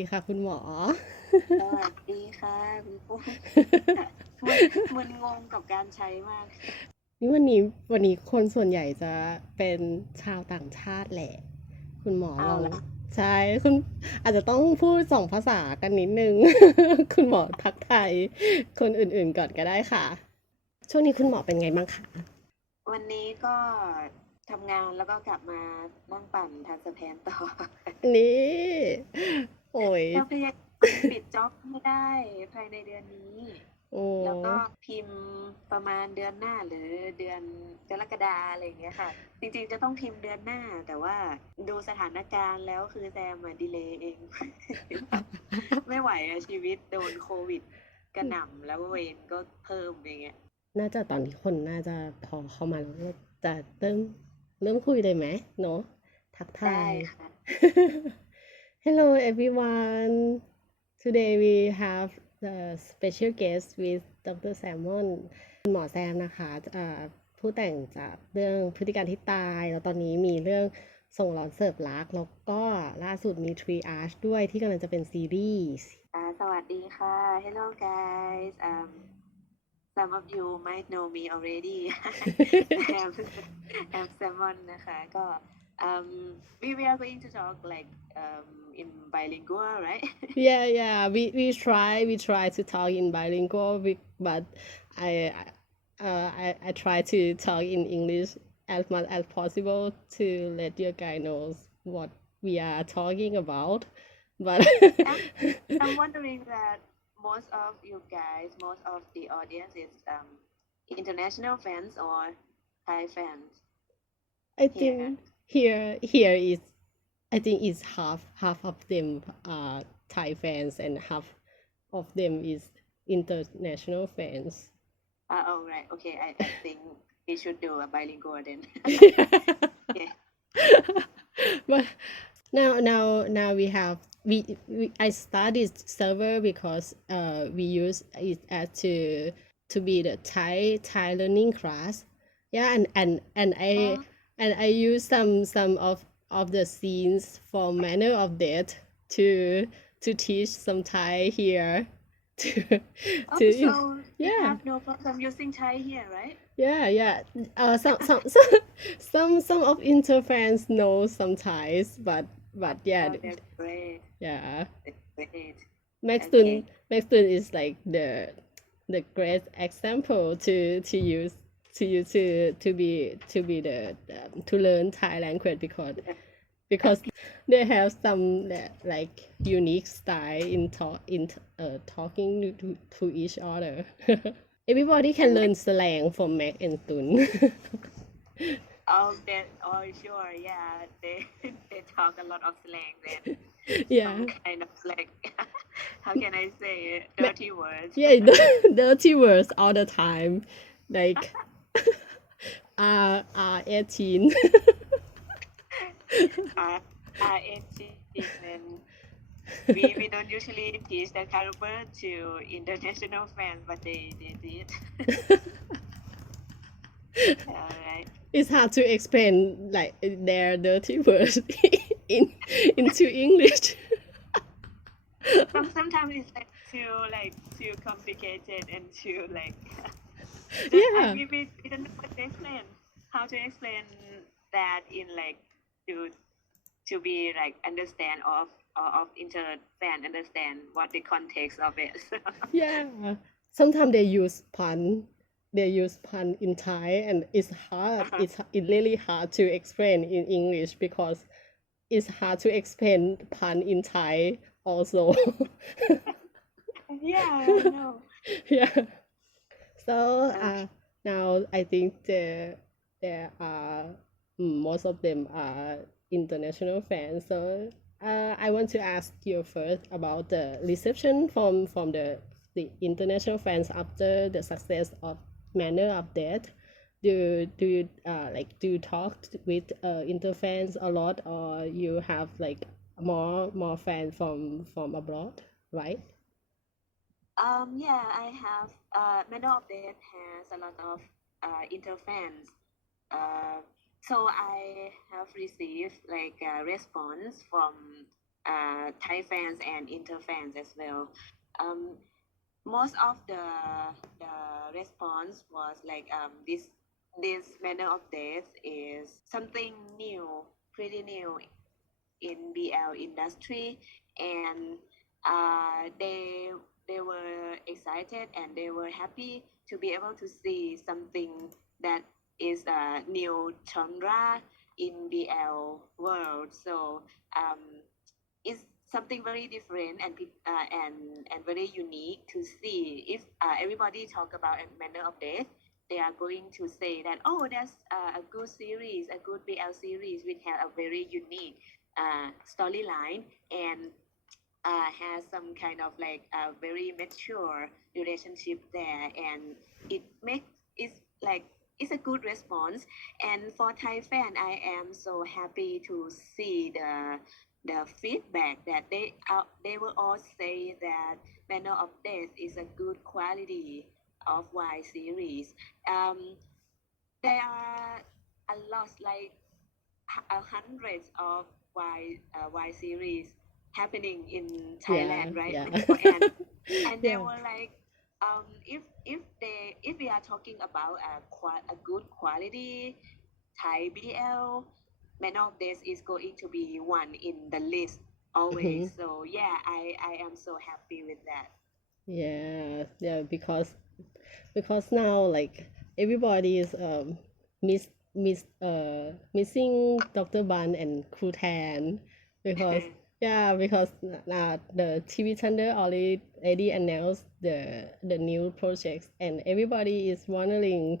ดีค่ะคุณหมอ สวัสดีค่ะคุณปุ้มมึนงงกับการใช้มาก นี่วันนี้คนส่วนใหญ่จะเป็นชาวต่างชาติแหละ คุณหมอลองเอาละใช่คุณอาจจะต้องพูด2ภาษากันนิดนึง คุณหมอทักทายคนอื่นๆก่อนก็ได้ค่ะ ช่วงนี้คุณหมอเป็นไงบ้างคะ วันนี้ก็ทำงานแล้วก็กลับมานั่งปั่นทันสแพนต่อ นี่ โอ้ยก็พยายามปิดจ็อบให้ได้ภายในเดือนนี้ โอ้ แล้วก็พิมพ์ประมาณเดือนหน้าหรือเดือนกรกฎาอะไรอย่างเงี้ยค่ะ จริงๆจะต้องพิมพ์เดือนหน้า แต่ว่าดูสถานการณ์แล้วคือแซมมาดีเลย์เอง ไม่ไหวอะชีวิตโดนโควิดกระหน่ำแล้วเวรก็เพิ่มอย่างเงี้ย น่าจะตอนที่คนน่าจะพอเข้ามาแล้วก็จะเริ่มคุยเลยไหมเนาะทักทา ได้ ย ค่ะ Hello everyone. Today we have the special guest with Dr. Sammon คุณหมอแซมนะคะผู้แต่งจากเรื่องพฤติการที่ตาย แล้วตอนนี้มีเรื่องส่งหลอนเสิร์ฟรัก แล้วก็ล่าสุดมี Triage ด้วยที่กำลังจะเป็นซีรีส์ สวัสดีค่ะ Hello guys. Some of you might know me already. I'm Sammon นะคะก็ we are going to talk like in bilingual, right? Yeah. We try to talk in bilingual, but I try to talk in English as much as possible to let you guys know what we are talking about. But I'm wondering that most of you guys, most of the audience is international fans or Thai fans I here. think here is I think it's half of them are Thai fans and half of them is international fans. Oh, right. Okay, I think we should do a bilingual then. Yeah. But now I started server because we use it as to be the Thai learning class. Yeah, and I use some of the scenes from Manner of Death to teach some Thai here. To Oh, to so you yeah. have no problem using Thai here, right? Yeah. Some of inter fans know some Thais, but yeah, Oh, that's great. yeah. That's great. Maxton is like the great example to use to be the to learn Thai language because they have some like unique style in talking to each other. Everybody can learn slang from Mac and Tun. Oh, sure, yeah. They talk a lot of slang then. Yeah. Some kind of like how can I say it? Dirty words. Yeah, dirty words all the time. Like R18. And we don't usually teach that kind of word to international fans, but they did. All right. It's hard to explain like their dirty words into English. Sometimes it's too complicated and too like Yeah. we don't know what to explain. How to explain that in like to be like understand of inter fan understand what the context of it. Yeah. Sometimes they use pun. They use pun in Thai, and it's hard. It's really hard to explain in English because it's hard to explain pun in Thai also. Yeah, I know. Yeah. So now I think there are most of them are international fans. So I want to ask you first about the reception from the international fans after the success of Manner of Death. Do you do you talk with inter fans a lot, or you have like more fans from abroad, right? Yeah, I have Medal of Death has a lot of inter fans. So I have received like a response from Thai fans and inter fans as well. Most of the response was like this manner of death is something new, pretty new in BL industry, and they were excited and they were happy to be able to see something that is a new genre in BL world. So it's something very different and very unique to see. If everybody talk about a manner of death, they are going to say that, oh, that's a good series, a good BL series which has a very unique storyline and has some kind of like a very mature relationship there, and it makes it's a good response. And for Thai fan, I am so happy to see the feedback that they will all say that Manner of Death is a good quality of Y series. There are a lot, like hundreds of Y series happening in Thailand right yeah. now, and they Yeah. were like, if we are talking about a good quality Thai BL, Man of Death is going to be one in the list always. So yeah, I am so happy with that. Yeah, because now like everybody is missing Dr. Bun and Crew Tan because the TV Thunder already announced the new projects, and everybody is wondering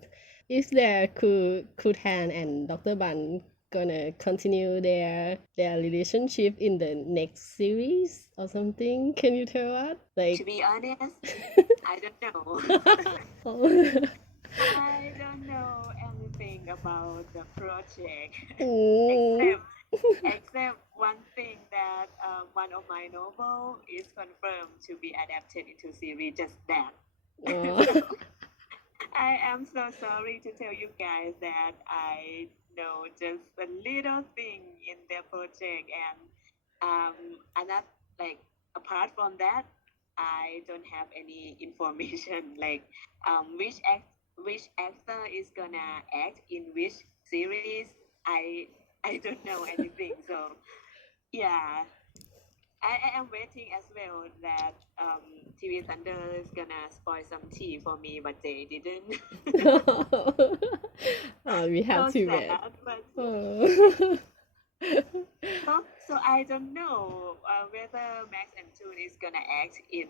if their Crew Tan and Dr. Bun gonna continue their relationship in the next series or something. Can you tell us? To be honest, I don't know. I don't know anything about the project except one thing that one of my novel is confirmed to be adapted into series. Just that. I am so sorry to tell you guys that I know just a little thing in their project, and not like apart from that, I don't have any information like which actor is gonna act in which series. I don't know anything. So yeah, I am waiting as well that TV Thunder is gonna spoil some tea for me, but they didn't. We have So to sad, wait. so I don't know whether Max and June is gonna act in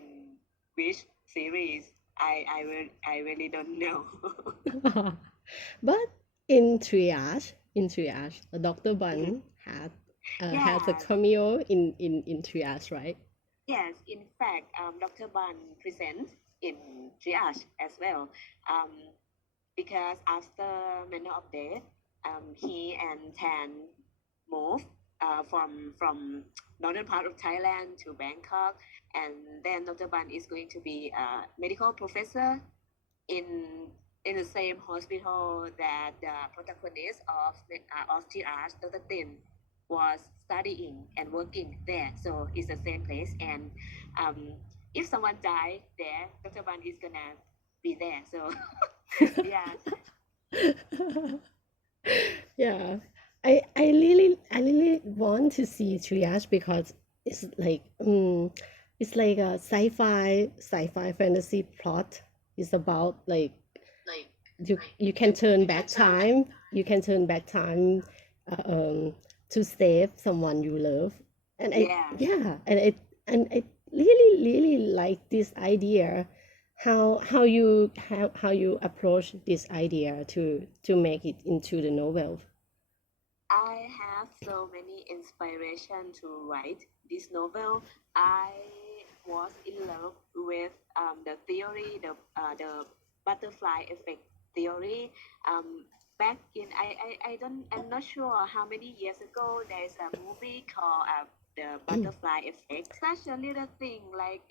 which series. I really don't know. But in Triage, Dr. Bun has a cameo in Triage, right? Yes, in fact, Dr. Bun presents in Triage as well. Because after Manner of Death, he and Tan moved from northern part of Thailand to Bangkok, and then Dr. Bun is going to be a medical professor in the same hospital that the protagonist of Triage, Dr. Tin, was studying and working there. So it's the same place, and if someone died there, Dr. Bun is gonna be there. So yeah. Yeah, I really want to see Triage because it's like a sci-fi fantasy plot. It's about like you can turn back time. You can turn back time to save someone you love, and I really like this idea. How you approach this idea to make it into the novel? I have so many inspiration to write this novel. I was in love with the theory, the butterfly effect theory. Back in I'm not sure how many years ago there's a movie called the butterfly effect. Such a little thing like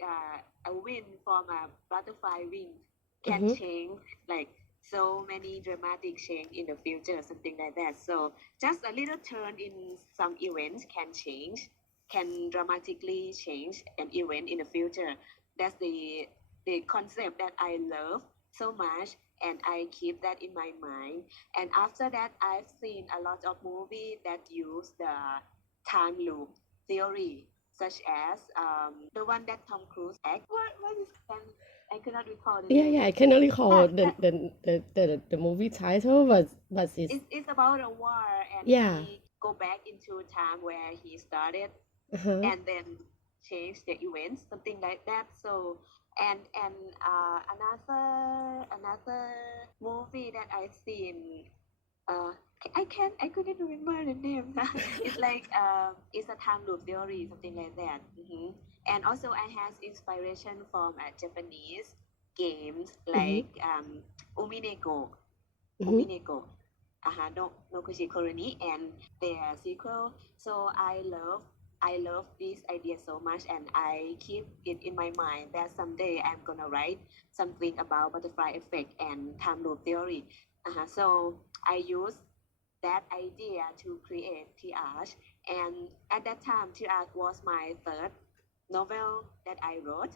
a wind from a butterfly wing can change like so many dramatic change in the future, something like that. So just a little turn in some events can change can dramatically change an event in the future. That's the concept that I love so much, and I keep that in my mind. And after that, I've seen a lot of movies that use the time loop theory, such as the one that Tom Cruise act. What is that? I cannot recall the name. Yeah, I cannot recall That the movie title, but it's about a war, and yeah. he go back into time where he started, Uh-huh. and then change the events, something like that. So and another movie that I've seen, I couldn't remember the name. It's like it's a time loop theory, something like that. And also I have inspiration from Japanese games like Umineko, Umineko, no Kushi and their sequel. So I love this idea so much, and I keep it in my mind that someday I'm gonna write something about butterfly effect and time loop theory. So I use that idea to create Triage, and at that time Triage was my third novel that I wrote.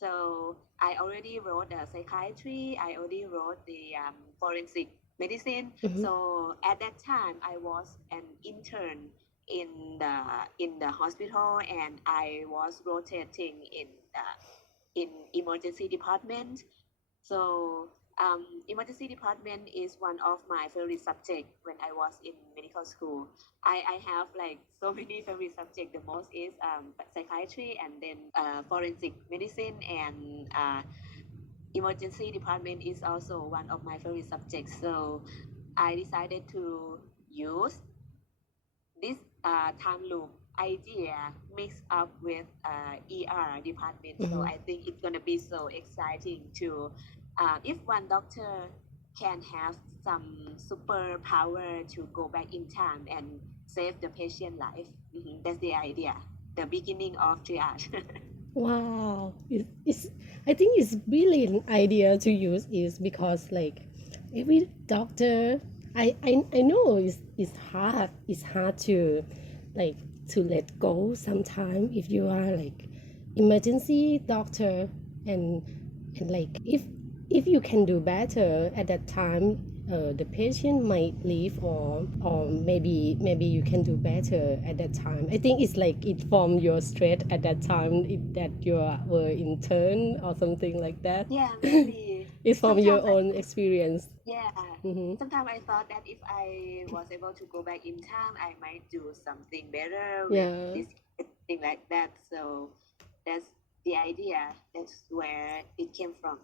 So I already wrote the psychiatry, I already wrote the forensic medicine. So at that time I was an intern in the hospital, and I was rotating in emergency department. So emergency department is one of my favorite subjects when I was in medical school. I have like so many favorite subjects. The most is psychiatry, and then forensic medicine, and emergency department is also one of my favorite subjects. So I decided to use this time loop idea mixed up with ER department. So I think it's gonna be so exciting to if one doctor can have some superpower to go back in time and save the patient life. That's the idea, the beginning of Triage. Wow, it's I think it's brilliant idea to use is because like every doctor I know it's hard to like to let go sometime if you are like emergency doctor, and like if you can do better at that time, the patient might leave, or maybe you can do better at that time. I think it's like it from your stress at that time that you were intern or something like that. Yeah, maybe. It's from your Sometimes own experience. Yeah. Sometimes I thought that if I was able to go back in time, I might do something better with Yeah. this thing like that. So that's the idea. That's where it came from.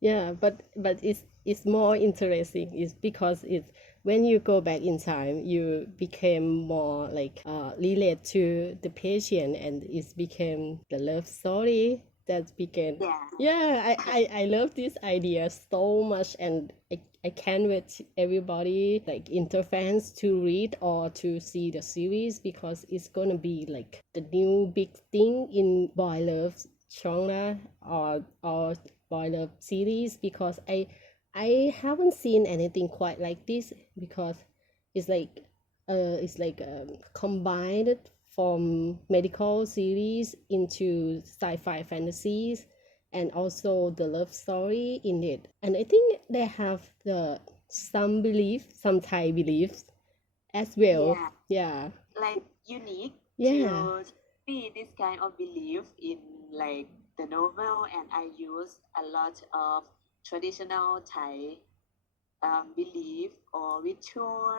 Yeah, but it's more interesting is because it's when you go back in time, you became more like relate to the patient, and it became the love story that began. Yeah. I love this idea so much, and I can't wait everybody like interfans to read or to see the series, because it's gonna be like the new big thing in boy love genre or boy love series, because I haven't seen anything quite like this, because it's like combined from medical series into sci-fi fantasies, and also the love story in it. And I think they have some Thai beliefs as well. Yeah. Like unique Yeah. to see this kind of belief in like the novel, and I use a lot of traditional Thai belief or ritual,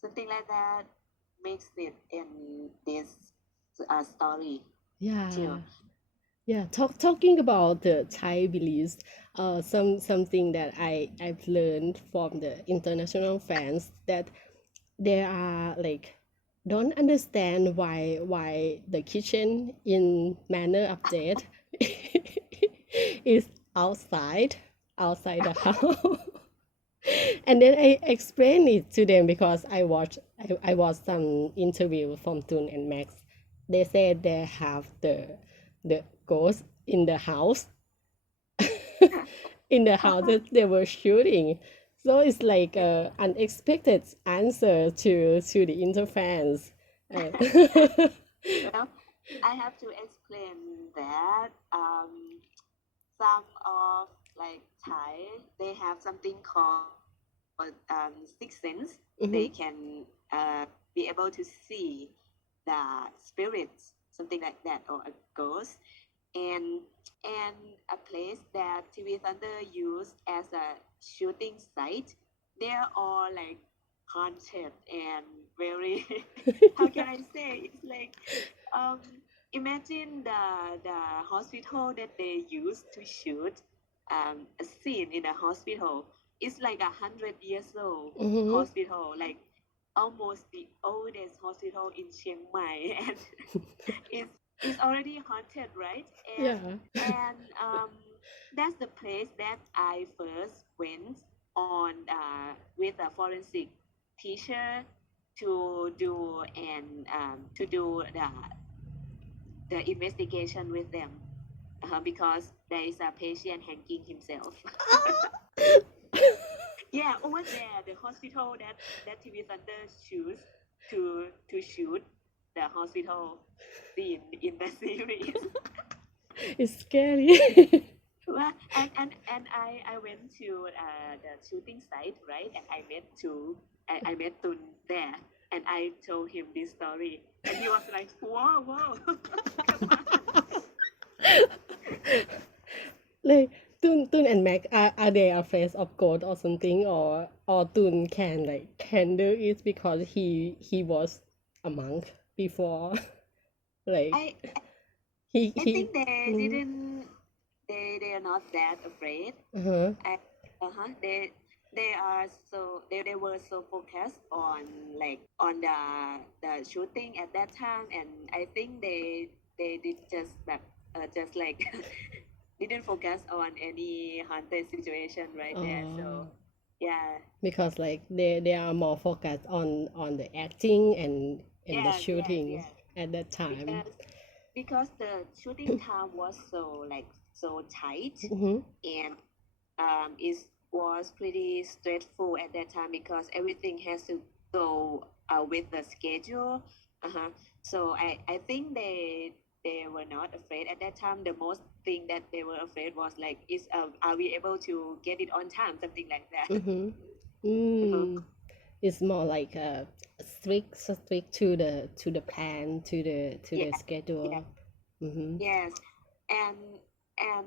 something like that, makes it in this story too. Yeah, talking about the Thai beliefs, something that I've learned from the international fans, that they are like don't understand why the kitchen in Manor Update is outside the house. And then I explained it to them, because I watched some interview from Tul and Max. They said they have the ghost in the house in the house that they were shooting. So it's like a unexpected answer to the interfans. Well, I have to explain that some of like Thai, they have something called sixth sense. They can be able to see the spirits, something like that, or a ghost. And a place that TV Thunder used as a shooting site, they're all like haunted and very how can I say, it's like imagine the hospital that they used to shoot a scene in a hospital. It's like 100 years old hospital, like almost the oldest hospital in Chiang Mai, and it's already haunted, right? And that's the place that I first went on with a forensic teacher to do the investigation with them because there is a patient hanging himself. Yeah, over there, the hospital that TV Thunder choose to shoot the hospital scene in the series. It's scary. Well, and I went to the shooting site, right? And I met Tul there, and I told him this story, and he was like, "Whoa, come on." Like Tun and Mac, are they afraid of God or something, or Tun can handle it because he was a monk before, like I he think they didn't. They are not that afraid. They were so focused on the shooting at that time, and I think they did just like didn't focus on any haunted situation right there. So yeah, because like they are more focused on the acting and the shooting at that time. Because the shooting time was so tight, and it was pretty stressful at that time because everything has to go with the schedule. So I think they were not afraid at that time. The most thing that they were afraid was like, are we able to get it on time, something like that. It's more like strict to the plan, to the schedule. Yes, and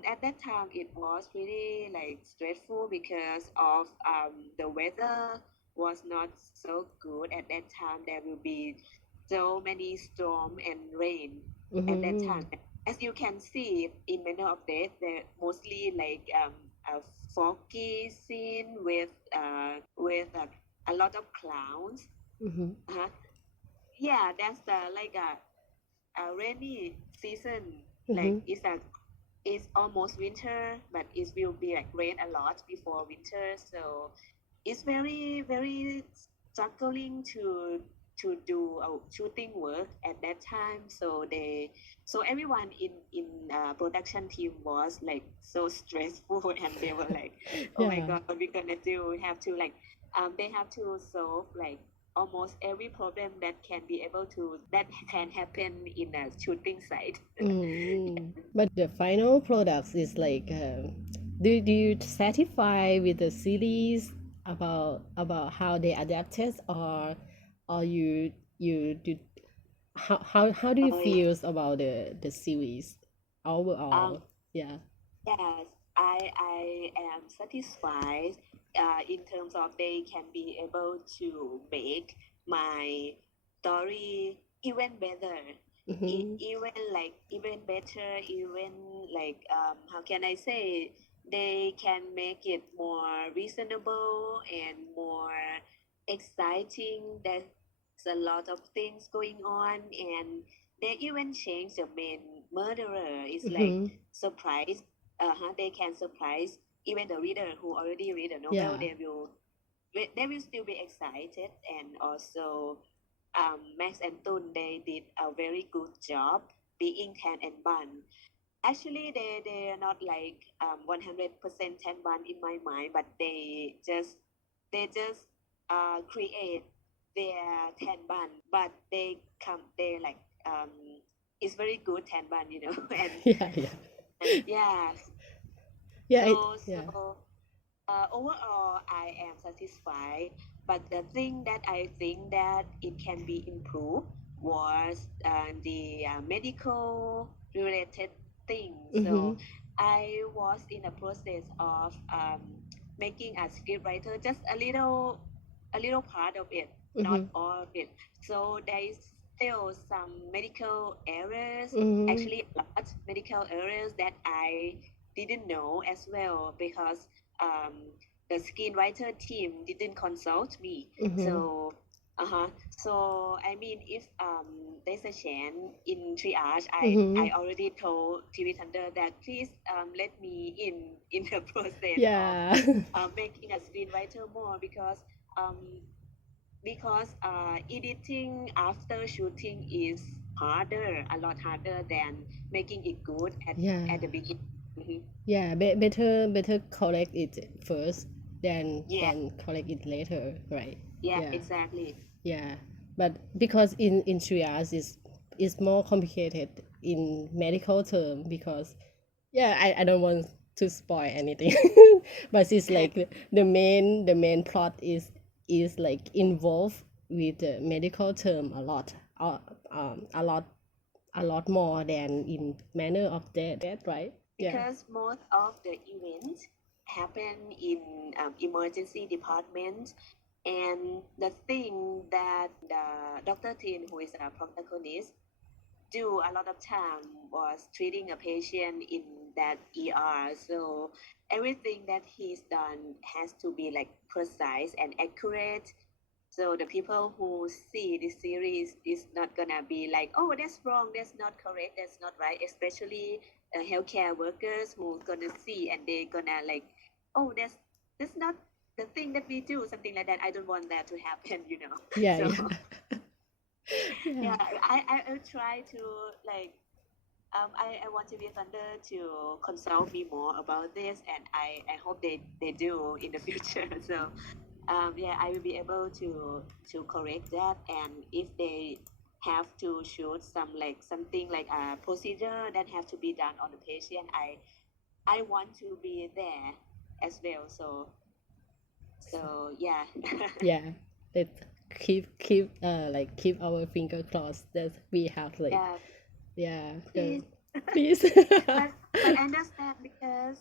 at that time it was really like stressful because of the weather was not so good at that time. There will be so many storm and rain at that time. As you can see in many updates, they're mostly like a foggy scene with a lot of clouds. Yeah, that's a rainy season. Like it's almost winter, but it will be like rain a lot before winter. So it's very, very struggling to do shooting work at that time. So everyone in production team was like so stressful, and they were like, oh my god, what we gonna do? We have to they have to solve like almost every problem that can happen in a shooting site. But the final product is like, do you satisfy with the series about how they adapted, or you do how do you feel about the series overall? Yes, I am satisfied in terms of they can be able to make my story even better, even better, even like how can I say, they can make it more reasonable and more exciting. There's a lot of things going on, and they even change the main murderer. It's like surprise. They can surprise even the reader who already read the novel. They will still be excited. And also Max and Tun, they did a very good job being Tan and Bun. Actually they are not like 100% Tan Bun in my mind, but they just create their Tan Bun, but they is very good tan bun, and yeah so overall I am satisfied, but the thing that I think that it can be improved was the medical related things. So I was in a process of making a script writer, just a little part of it, not all of it. So there is still some medical errors, actually a lot medical errors that I didn't know as well, because the screenwriter team didn't consult me. So I mean, if there's a chance in Triage, I already told TV Thunder that please let me in the process of making a screenwriter more, because editing after shooting is a lot harder than making it good at the beginning. Better correct it first than correct it later, right? Exactly. But because in triage is more complicated in medical term, because I don't want to spoil anything but it's like the main plot is like involved with the medical term a lot more than in manner of that, right? Because most of the events happen in emergency department, and the thing that the Dr. Tin, who is a protagonist, do a lot of time was treating a patient in that ER. So everything that he's done has to be like precise and accurate. So the people who see this series is not gonna be like, oh, that's wrong, that's not correct, that's not right. Especially healthcare workers who gonna see and they gonna like, oh, that's not the thing that we do, something like that. I don't want that to happen, I try to like I want TV Thunder to consult me more about this, and I hope they do in the future. So I will be able to correct that, and if they have to shoot something like a procedure that have to be done on the patient, I want to be there as well. So let's keep keep our finger crossed that we have please but I understand, because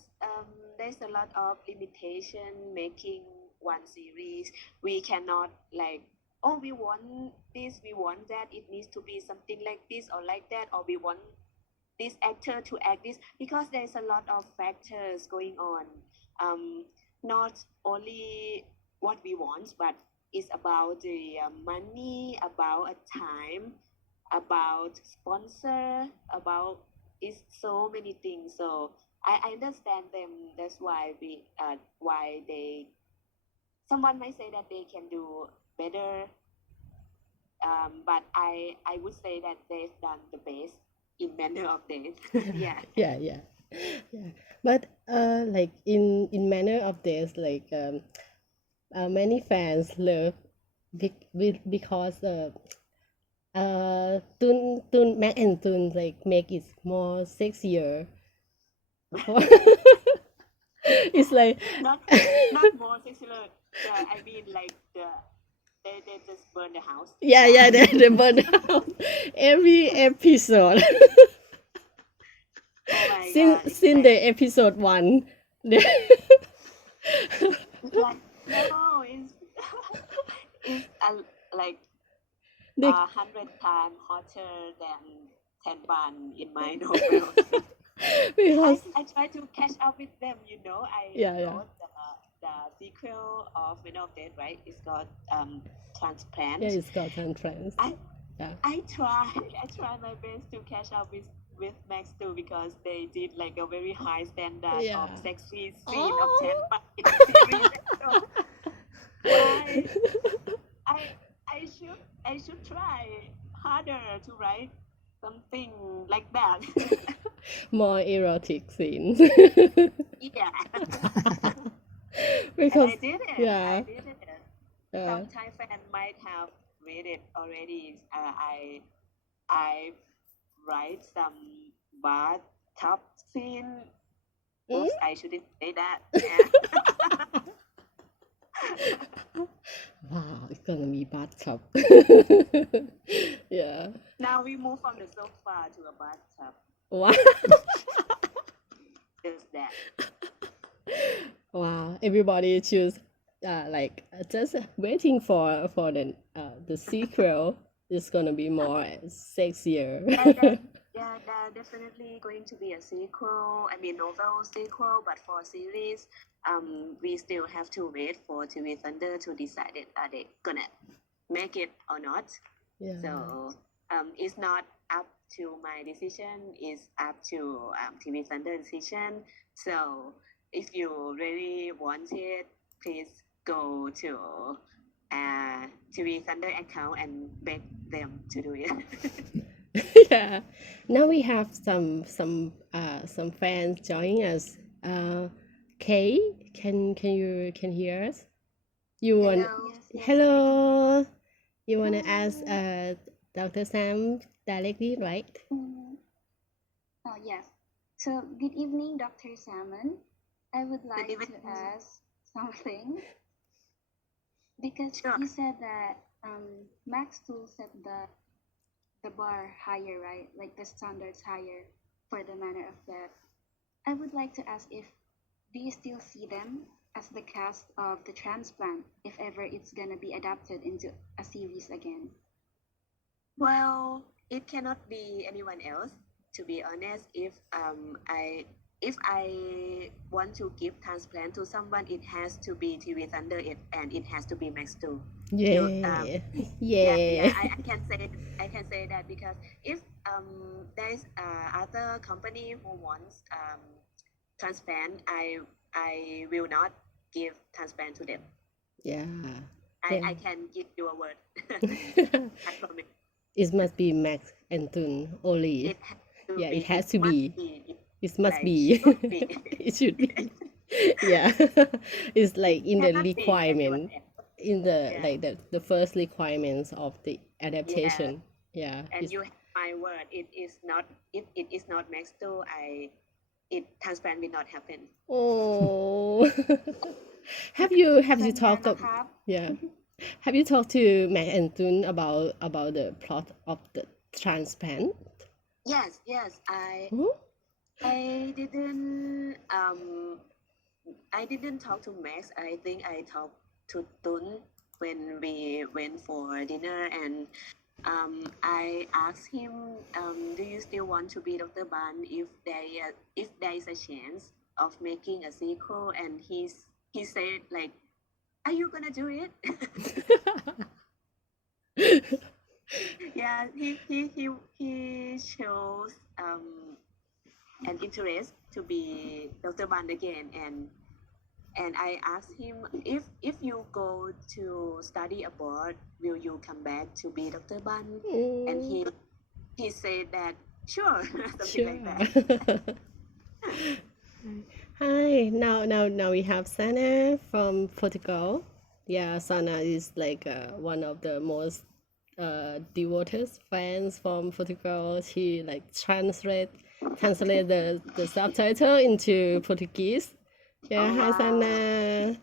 there's a lot of limitation making one series. We cannot like, oh, we want this, we want that, it needs to be something like this or like that, or we want this actor to act this, because there's a lot of factors going on. Not only what we want, but it's about the money, about a time, about sponsor, about it's so many things. So I understand them. That's why someone might say that they can do better, but I would say that they've done the best in manner of days. yeah but like in manner of days, like many fans love because Tun Mac and Tun like make it more sexier. It's like not more sexier. I mean like they just burn the house. They burn the house every episode. Oh my since the episode 1 it's like, no, it's like 100 times hotter than Tan Bun in my novel. because I try to catch up with them, I wrote the sequel of Men of Death, right? It's called Transplant. It's called Transplant. I try my best to catch up with Max too, because they did like a very high standard of sexy scene of Tan Bun in the series. I should try harder to write something like that. More erotic scenes. Because I did it. Some Thai fans might have read it already. I write some bathtub scene. Oops, I shouldn't say that. Yeah. Wow, it's gonna be bathtub. Yeah. Now we move from the sofa to a bathtub. Wow. Just that. Wow. Everybody choose just waiting for the sequel. It's gonna be more sexier. There definitely going to be a sequel. I mean, novel sequel, but for series, we still have to wait for TV Thunder to decide it. Are they gonna make it or not? Yeah. So, it's not up to my decision. It's up to TV Thunder decision. So, if you really want it, please go to TV Thunder account and beg them to do it. Yeah. Now we have some fans joining us. Kay, can you hear us? You want hello? You want to ask Dr. Sam directly, right? Yes. So good evening, Dr. Sammon. I would like to ask something because you said that Max Tool set the bar higher, right? Like the standards higher for the manner of death. I would like to ask if do you still see them as the cast of the transplant if ever it's gonna be adapted into a series again? Well, it cannot be anyone else. To be honest, if I want to give transplant to someone, it has to be TV Thunder, and it has to be Max too. Yeah. I can say that because if there is other company who wants transplant, I will not give transplant to them. Yeah. I can give you a word. I promise. It must be Max and Tun only. It has to be. It must be. It should be. Yeah. It's like in the requirement. In the the first requirements of the adaptation. Yeah. And you have my word. It is not. If it is not Max 2, transplant will not happen. Oh. Have you talked Have you talked to Max and Tun about the plot of the transplant? Yes. I didn't talk to Max. I think I talked to Tun when we went for dinner, and I asked him, do you still want to be Dr. Bun if there is a chance of making a sequel? And he said like, are you gonna do it? Yeah, he shows an interest to be Dr. Bun again, and I asked him if you go to study abroad, will you come back to be Dr. Bun? And he said that sure, something like that. Hi, now we have Sana from Portugal. Yeah, Sana is like one of the most devoted fans from Portugal. She like translate the subtitle into Portuguese. Yeah, hi Sana.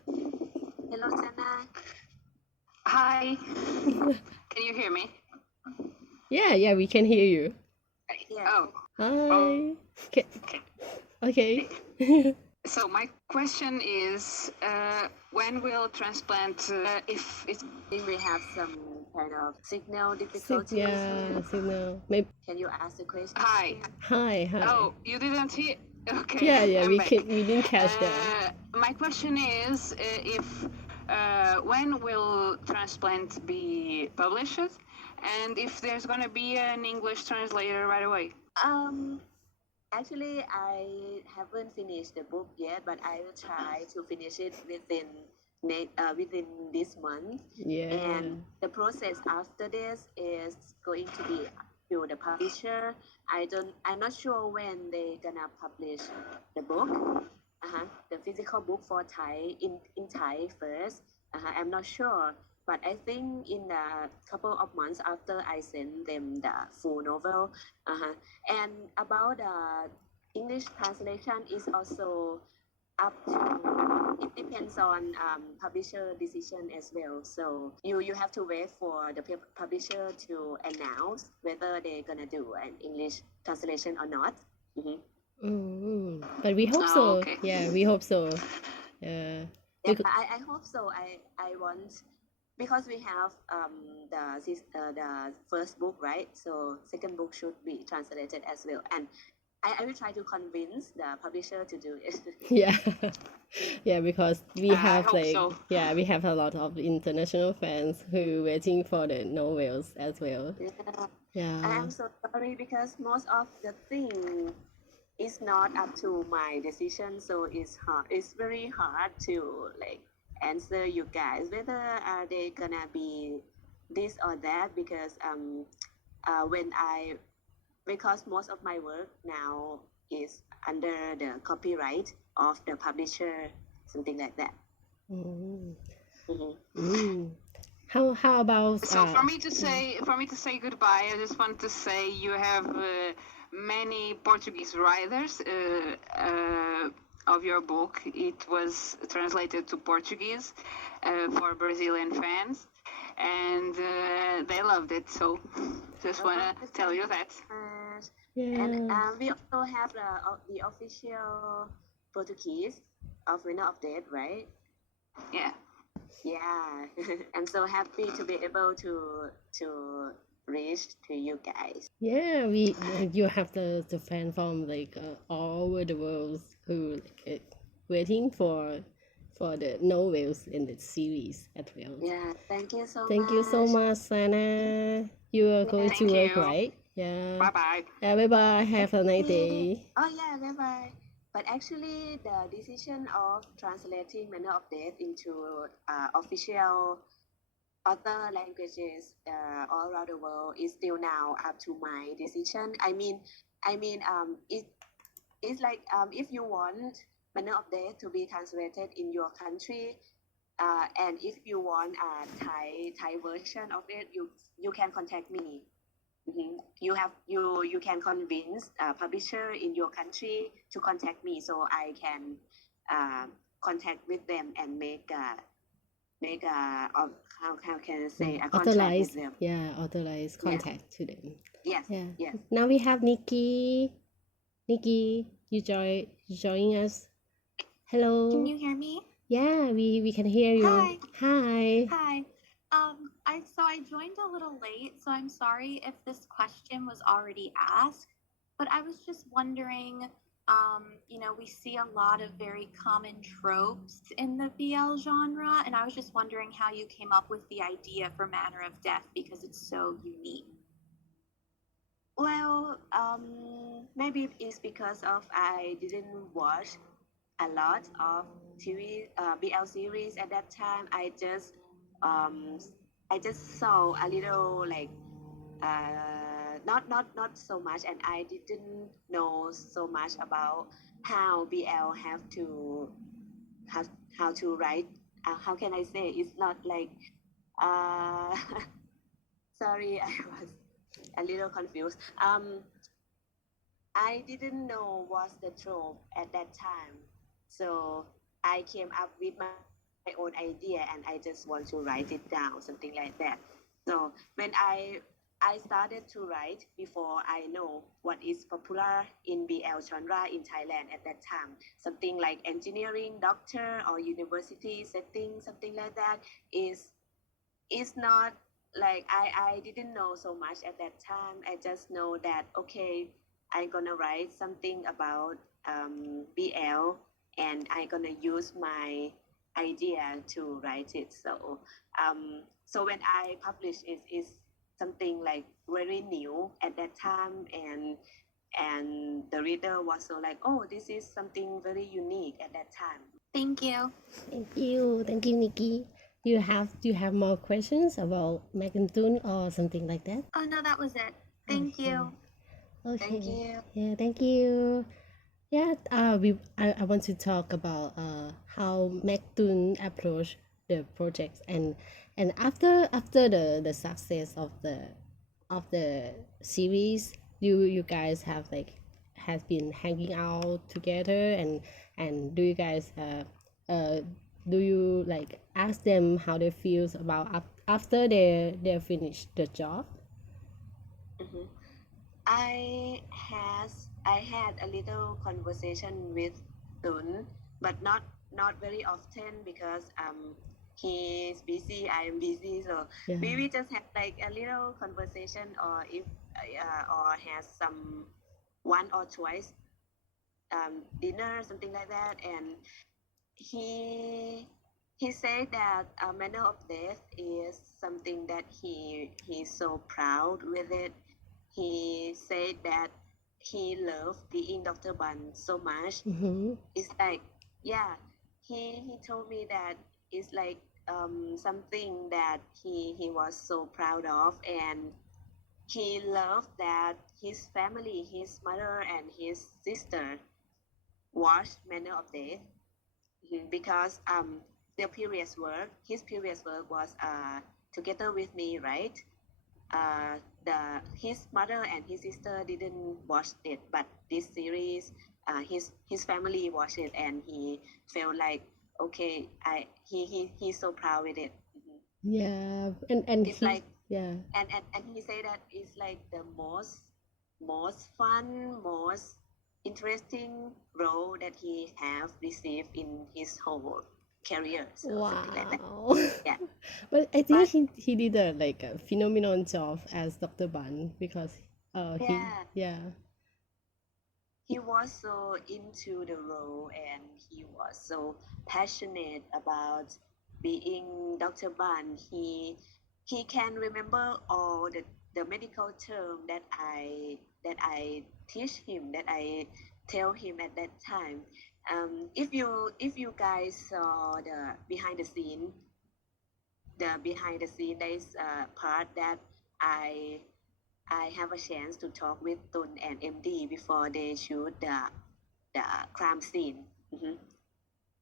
Hello, Sana. Hi. Can you hear me? Yeah, we can hear you. Yeah. Oh. Hi. Okay. So my question is, when will transplant, if it's... We have some kind of signal difficulties. Signal. Maybe. Can you ask the question? Hi. Oh, you didn't hear? Okay. Yeah, we didn't catch that. My question is, when will transplant be published, and if there's gonna be an English translator right away? Actually, I haven't finished the book yet, but I will try to finish it within this month. Yeah. And the process after this is going to be to the publisher. I'm not sure when they're gonna publish the book. The physical book for Thai in Thai first. I'm not sure. but I think in a couple of months after I sent them the full novel, and about English translation is also up to, it depends on publisher decision as well. So you have to wait for the publisher to announce whether they're gonna do an English translation or not. But we hope so. Okay. Yeah, we hope so. Yeah, I hope so. I want, because we have the first book, right? So second book should be translated as well, and I will try to convince the publisher to do it. yeah, because we I have hope so. we have a lot of international fans who waiting for the novels as well. I am so sorry because most of the thing is not up to my decision, so it's hard. It's very hard to like answer you guys whether are they gonna be this or that, because because most of my work now is under the copyright of the publisher, something like that. How about So for me to say goodbye, I just want to say you have many Portuguese writers of your book. It was translated to Portuguese for Brazilian fans, and they loved it. So just want to tell you that. And we also have the official Portuguese of Winner of Death, right? Yeah. Yeah. I'm so happy to be able to reach to you guys. Yeah, you have the fan from like all over the world who like, waiting for the novels in the series as well. Yeah, thank you so much. Thank you so much, Sana. You are going to Thank work, you. right? Yeah. Bye-bye. Yeah, bye-bye. Have a nice day. Oh yeah, bye-bye. But actually, the decision of translating Manner of Death into official other languages all around the world is still now up to my decision. I mean, it's like if you want Manner of Death to be translated in your country, and if you want a Thai version of it, you can contact me. You can convince a publisher in your country to contact me, so I can contact with them and make a how can I say a contract with them. Authorized contact to them. Yes. Now we have Nikki. Nikki, you join us. Hello. Can you hear me? Yeah, we can hear you. Hi. I joined a little late, so I'm sorry if this question was already asked, but I was just wondering, we see a lot of very common tropes in the BL genre, and I was just wondering how you came up with the idea for Manner of Death because it's so unique. Well, maybe it's because of I didn't watch a lot of TV BL series at that time. I just saw a little like not so much, and I didn't know so much about how BL how to write. How can I say? It's not like sorry, I was a little confused. I didn't know what's the trope at that time, so I came up with my own idea and I just want to write it down, something like that. So when I started to write before I know what is popular in BL genre in Thailand at that time, something like engineering, doctor, or university setting, something like that is not like I didn't know so much at that time. I just know that okay, I'm gonna write something about BL and I'm gonna use my idea to write it. So so when I publish it is something like very new at that time, and the reader was so like, oh, this is something very unique at that time. Thank you. Thank you, Nikki. Do you have more questions about Magantun or something like that? Oh no, that was it. Thank you. Okay. Thank you. Yeah, thank you. Yeah, I want to talk about how Magtun approach the the projects, and after the success of the series, you guys have been hanging out together, and do you guys do you ask them how they feel about after they finish the job? Mhm. I had a little conversation with Tun, but not very often because he is busy, I am busy, so Yeah. we just have a little conversation, or if or has some one or twice dinner, something like that, and he said that manner of death is something that he's so proud with it. He said that he loved being Dr. Bun so much. Mm-hmm. It's he told me that it's something that he was so proud of, and he loved that his family, his mother and his sister watched Manner of Death because his previous work was Together with Me, right? His mother and his sister didn't watch it, but this series, his family watched it, and he felt like, okay, he's so proud with it. Yeah, and It's yeah, and he said that it's the most fun, most interesting role that he have received in his whole career. So something like that. wow. Yeah. But I think he did a phenomenal job as Dr. Bun because Yeah. He was so into the role, and he was so passionate about being Dr. Bun. He can remember all the medical term that I teach him, that I tell him at that time. If you guys saw the behind the scene, there is a part that I have a chance to talk with Tun and MD before they shoot the crime scene. Mhm.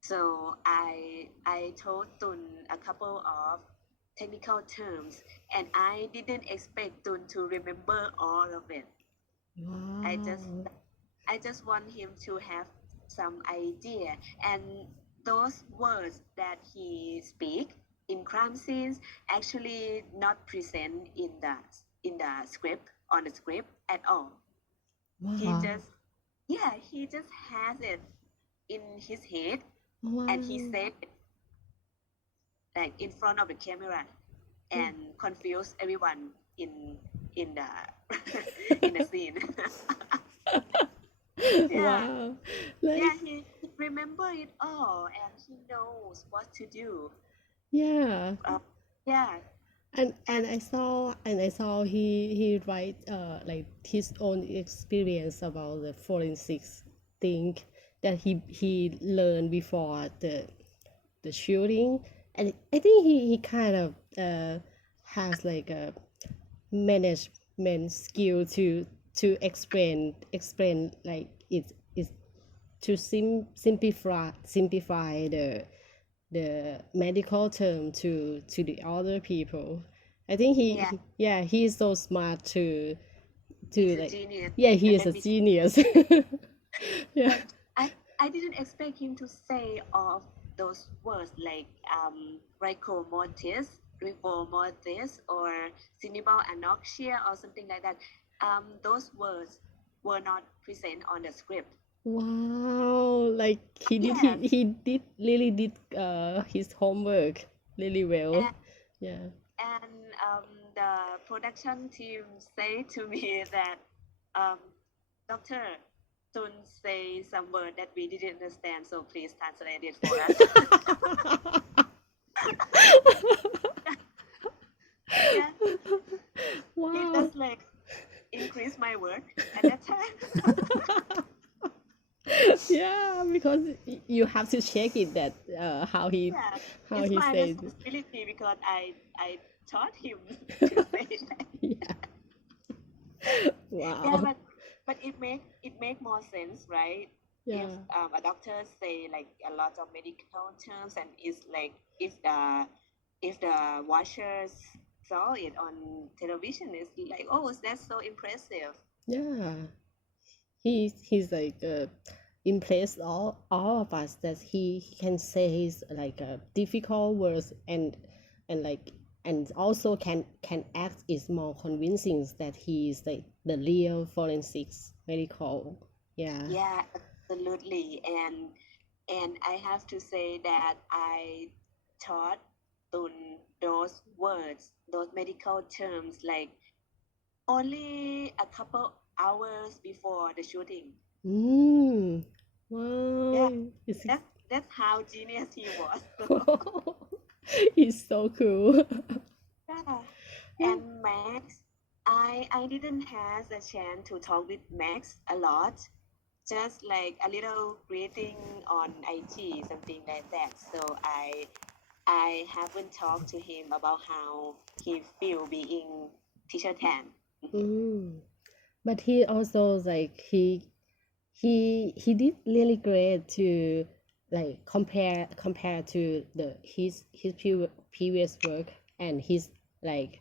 So I told Tun a couple of technical terms, and I didn't expect Tun to remember all of it. wow. I just want him to have some idea, and those words that he speak in crime scenes actually not present in the script, on the script at all. He Wow. just has it in his head, Wow. and he said it in front of the camera and confuse everyone in the in the scene. Wow. He remember it all, and he knows what to do. Yeah. Yeah. And I saw he write his own experience about the forensics thing that he learned before the shooting, and I think he kind of has a management skill to explain it's to simplify the medical term to the other people. I think he is so smart to He's a genius. he is a genius. Yeah. I didn't expect him to say all of those words like rigor mortis, or cinebal anoxia or something like that. Those words were not present on the script. Wow, he did really did his homework really well. Yeah. And the production team say to me that Doctor, Tun say some word that we didn't understand, so please translate it for us. Yeah. Wow. It just increase my work at that time. Yeah, because you have to check it that how he it's he my says it. responsibility because I taught him to say that. Yeah. Wow. Yeah, but it make more sense, right? Yeah. If a doctor say like a lot of medical terms and it's like if the watchers saw it on television, it's like, oh, that's so impressive. Yeah. He's like impressed all of us that he can say his like difficult words and like and also can act is more convincing that he is like the real forensics medical. Yeah. Yeah, absolutely. And I have to say that I taught Tun those words, those medical terms, like only a couple hours before the shooting. Wow. Yeah, It's that's how genius he was. He's so cool. Yeah. And Max, I didn't have a chance to talk with Max a lot. Just like a little greeting on IG, something like that. So I haven't talked to him about how he feel being teacher Tan. But he also like he did really great to like compare to his previous work and his like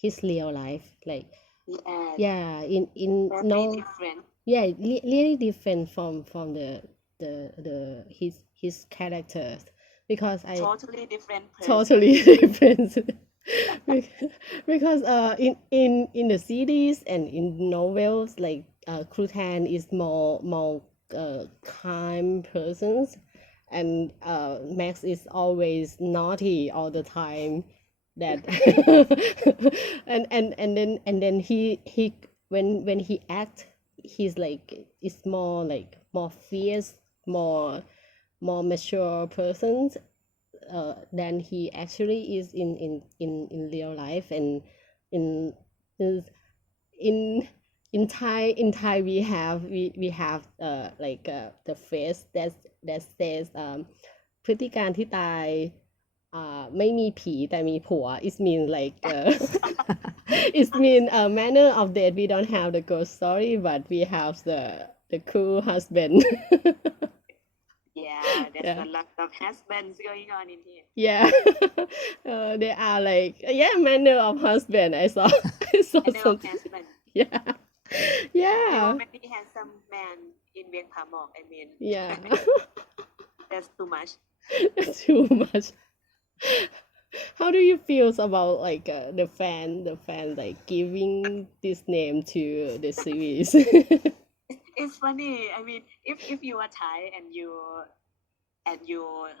his real life like Yes, yeah in very no different. yeah really different from the his characters because I Totally different person. totally different because in the series and in novels like Krutan is more kind persons and Max is always naughty all the time that and then he when he act he's like it's more like more fierce more mature persons than he actually is in real life and in in Thai we have like the phrase that says พฤติการที่ตายไม่มีผีแต่มีผัว it mean like it mean a manner of death we don't have the ghost story but we have the cool husband. Yeah, there's Yeah. a lot of husbands going on in here. Yeah. They are like yeah manner of husband I saw And they are something. husbands. Yeah. There Yeah. are many handsome men in Vieng Phamok. I mean, Yeah. that's too much. Too much. How do you feel about like the fan like giving this name to the series? It's funny. I mean, if you are Thai and you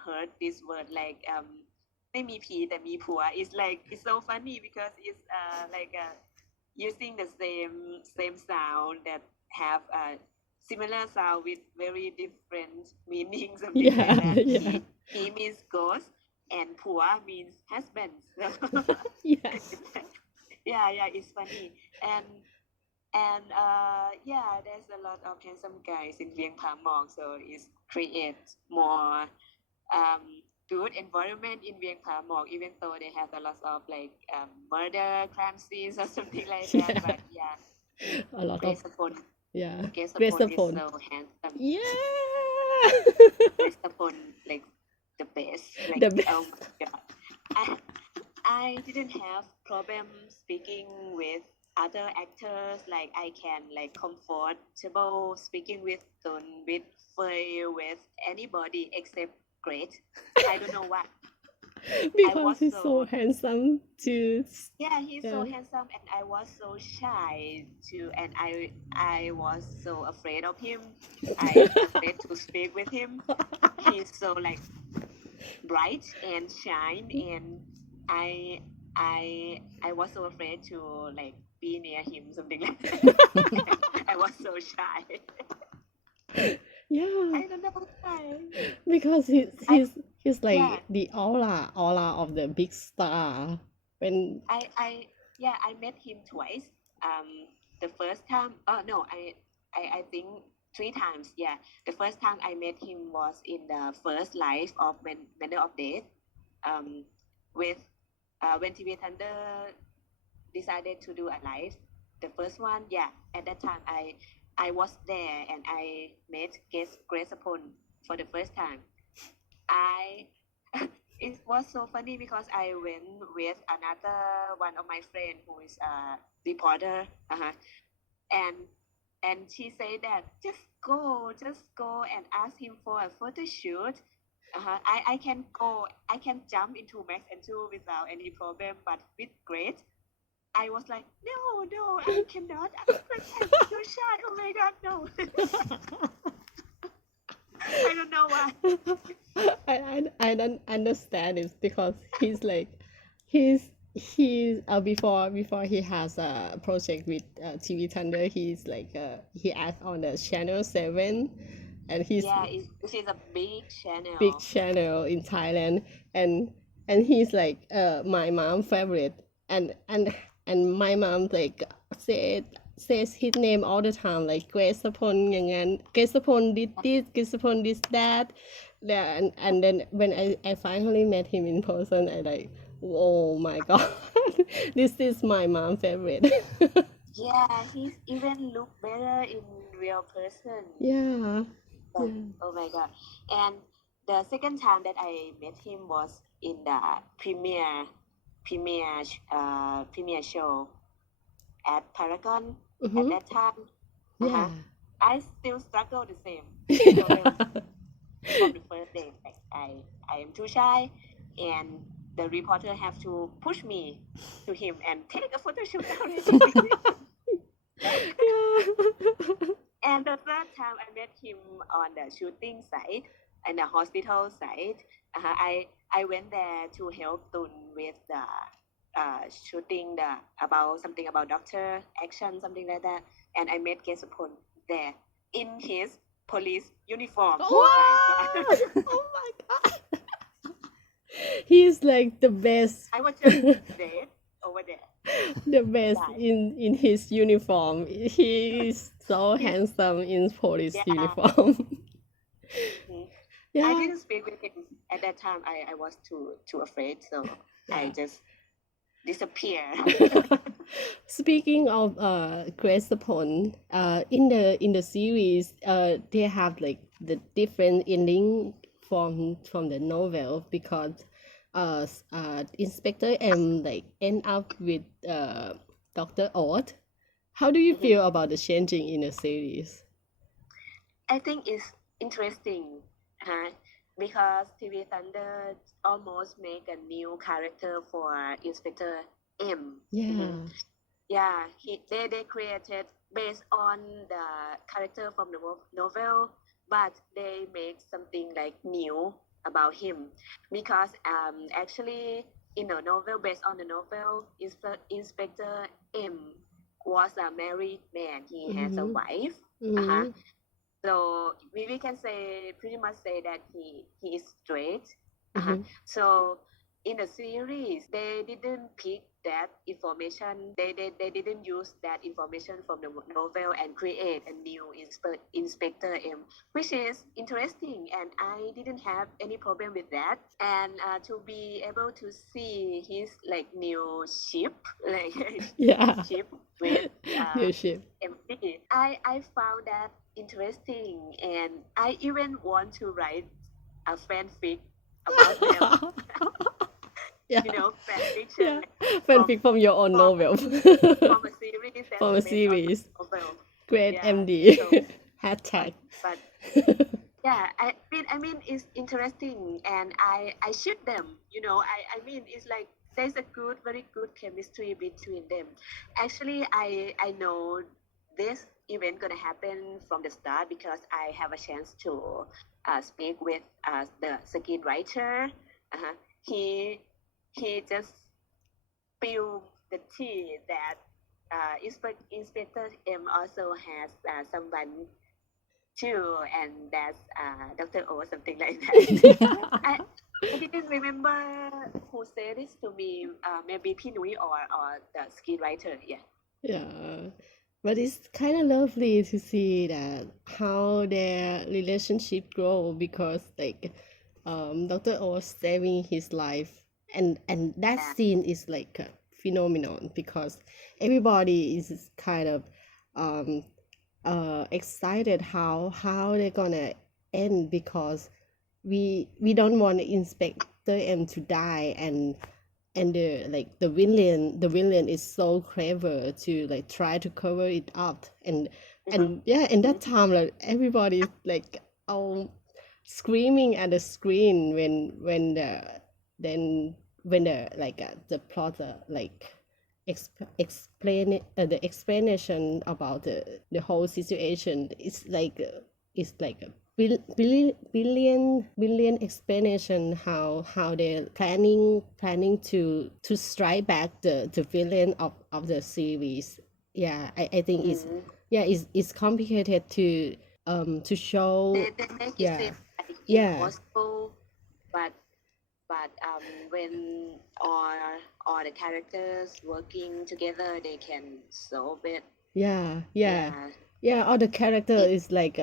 heard this word like ไม่มีผีแต่มีผัว it's like it's so funny because it's like using the same sound that have a similar sound with very different meanings, something like Yeah, that. yeah. He means ghost and pua means husband. So Yeah. yeah, it's funny. And yeah, there's a lot of handsome guys in Vieng Phamok, so it creates more good environment in Vieng Phamok, even though they have a lot of like murder crime scenes or something like that. Yeah. But yeah, A lot of Grace yeah. Grace Grace is Sapon. so handsome. Yeah. Grace like the best. Like, The best. oh my god. I didn't have problem speaking with other actors. Like I can like comfortable speaking with Tun, with Fei, with anybody except Great. I don't know why. Because was he's so so- handsome too. Yeah, he's so Yeah. handsome, and I was so shy too, and I was so afraid of him. I afraid to speak with him. He's so like bright and shine, and I was so afraid to like be near him, something like that. I was so shy. Yeah. I don't know why. Because he's like Yeah. the aura of the big star. When I met him twice. The first time, no, I think 3 times. Yeah, the first time I met him was in the first live of Manner of Death. With when TV Thunder decided to do a live, the first one, yeah. At that time, I was there and I met Grace upon for the first time. It was so funny because I went with another one of my friend who is a reporter, and she said that just go and ask him for a photo shoot. I can jump into Max and 2 without any problem, but with Grace, I was like, no, I cannot. I'm too shy. Oh my God, no. I don't know why. I don't understand it because he's before he has a project with TV Thunder, he's like he acts on the channel 7, and he's this is a big channel in Thailand, and he's like my mom favorite, and my mom like says his name all the time, like Grace upon อย่างนั้น Grace upon did this, Grace upon this that. And then when I finally met him in person, I like, oh my God, this is my mom favorite. Yeah, he's even look better in real person. Yeah. Oh my God. And the second time that I met him was in the premiere show at Paragon. At that time, I still struggle the same. From the first day, like I am too shy, and the reporter have to push me to him and take a photo shoot. And the third time I met him on the shooting site, in the hospital site. I went there to help Tul with the shooting about something about doctor action, something like that, and I met Gesapon there in his police uniform. Oh my God. He's like the best. I was just dead over there. The best in his uniform. He is so handsome in police uniform. I didn't speak with him at that time. I was too afraid, so I just disappear. Speaking of Grace upon, in the series, they have like the different ending from the novel because Inspector M like end up with Dr. Odd. How do you feel about the changing in the series? I think it's interesting, because TV Thunder almost make a new character for Inspector M. They created based on the character from the novel, but they make something like new about him because actually in the novel, based on the novel, Inspector M was a married man. He has a wife. So we can pretty much say that he is straight. So in the series, they didn't pick that information. They didn't use that information from the novel and create a new Inspector M, which is interesting, and I didn't have any problem with that. And to be able to see his like new ship, like ship with new ship. MD, I found that interesting, and I even want to write a fanfic about them. You know, fanfiction. Fanfic from your own novel. From a series. From a series. Great MD. Hashtag. But I mean, it's interesting, and I ship them. You know, I mean, it's like there's a very good chemistry between them. Actually, I know this event gonna happen from the start because I have a chance to speak with the screenwriter. He just spilled the tea that Inspector M also has someone too, and that's Dr. O, something like that. I didn't remember who said this to me. Maybe Pinui or the screenwriter. But it's kind of lovely to see that how their relationship grow because like Dr. O saving his life, and that scene is like a phenomenon because everybody is kind of excited how they're gonna end because we don't want Inspector M to die and the villain is so clever to like try to cover it up and yeah in that time like everybody like all screaming at the screen when the like the plotter like explain it, the explanation about the whole situation it's like a billion explanation how they're planning to strike back the villain of the series. Yeah, I think it's complicated to show. They make it Yeah. seem like Yeah. impossible, but when all the characters working together, they can solve it. Yeah, Yeah. all the character is like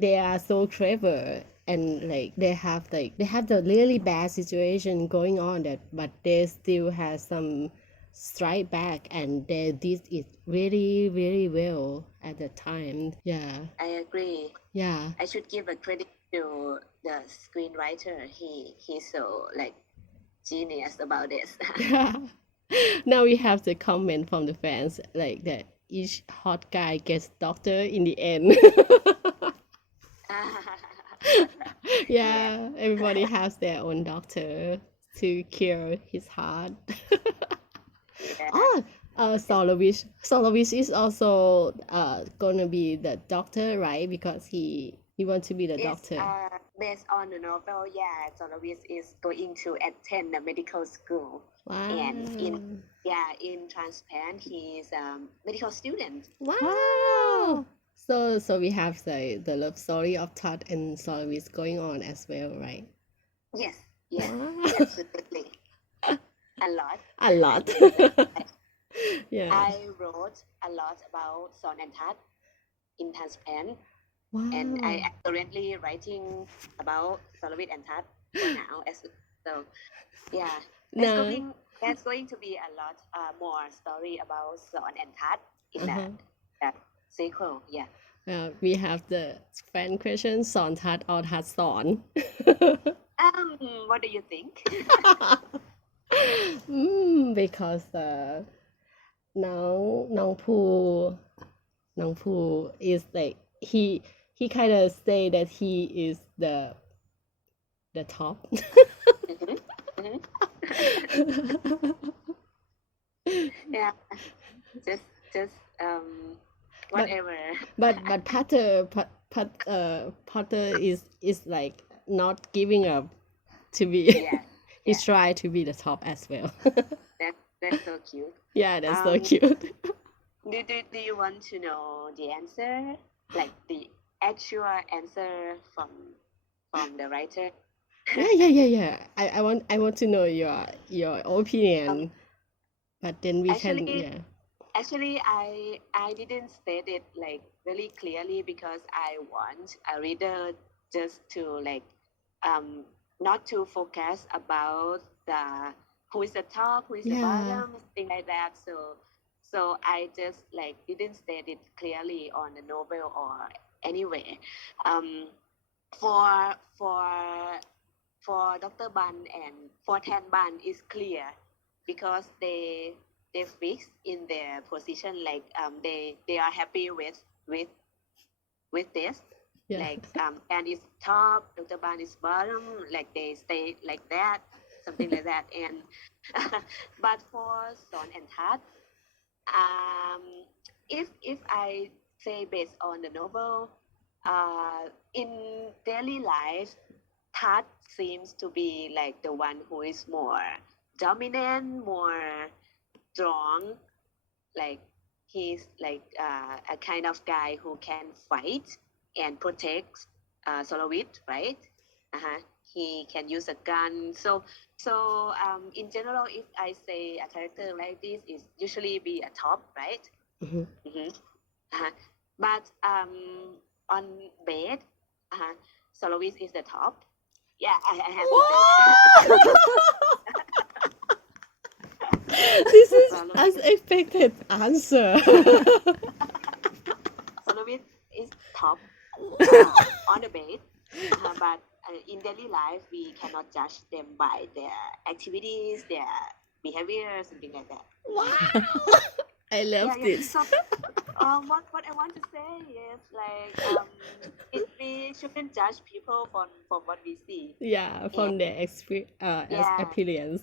they are so clever and like they have the really bad situation going on that but they still have some strike back and they did it really really well at the time. Yeah, I agree. yeah. I should give a credit to the screenwriter. He's so like genius about this. Yeah. Now we have the comment from the fans like that each hot guy gets doctor in the end. Yeah, everybody has their own doctor to cure his heart. Yeah. Soloist is also gonna be the doctor, right? Because he wants to be the It's doctor. based on the novel. Yeah, Soloist is going to attend the medical school. Wow. And in transplant, he's a medical student. Wow. So we have the love story of Tat and Soloist going on as well, right? Yes, yes, Wow. absolutely. A lot. A lot. Yeah. I wrote a lot about SornXTat in transplant, Wow. and I am currently writing about Soloist and Tat for now as well. So, yeah, Now, there's going to be a lot more story about SornXTat in uh-huh. that sequel. Yeah. We have the fan question, Sort Tat or Tat Sorn? What do you think? Because Nong Pu is like he kind of say that he is the top. Mhm, mhm. Yeah, just whatever. But Potter is like not giving up to be. Yeah, He yeah. tried to be the top as well. that's so cute. Yeah, that's so Um, cute. Do you want to know the answer, like the actual answer from the writer? Yeah. I want to know your opinion. But then we can Actually- Actually, I didn't state it like really clearly because I want a reader just to like not to focus about the who is the top, who is the Yeah. bottom, thing like that. So I just like didn't state it clearly on the novel or anyway. For Dr. Bun and for Tan Bun is clear because they fix in their position like they are happy with this Yeah. like and is top, Dr. Bun is bottom, like they stay like that, something like that. And but for SornXTat, if I say based on the novel, in daily life, Tat seems to be like the one who is more dominant, more strong, like he's like a kind of guy who can fight and protect Soloist, right? He can use a gun. So in general, if I say a character like this is usually be a top, right? Mhm. But on bed, Soloist is the top. Yeah, I have to say This is Soloist. unexpected answer. Soloist top on the bed, but in daily life we cannot judge them by their activities, their behavior, something like that. Wow, I love this. So, what I want to say is like we shouldn't judge people from what we see. Yeah, from their appearance.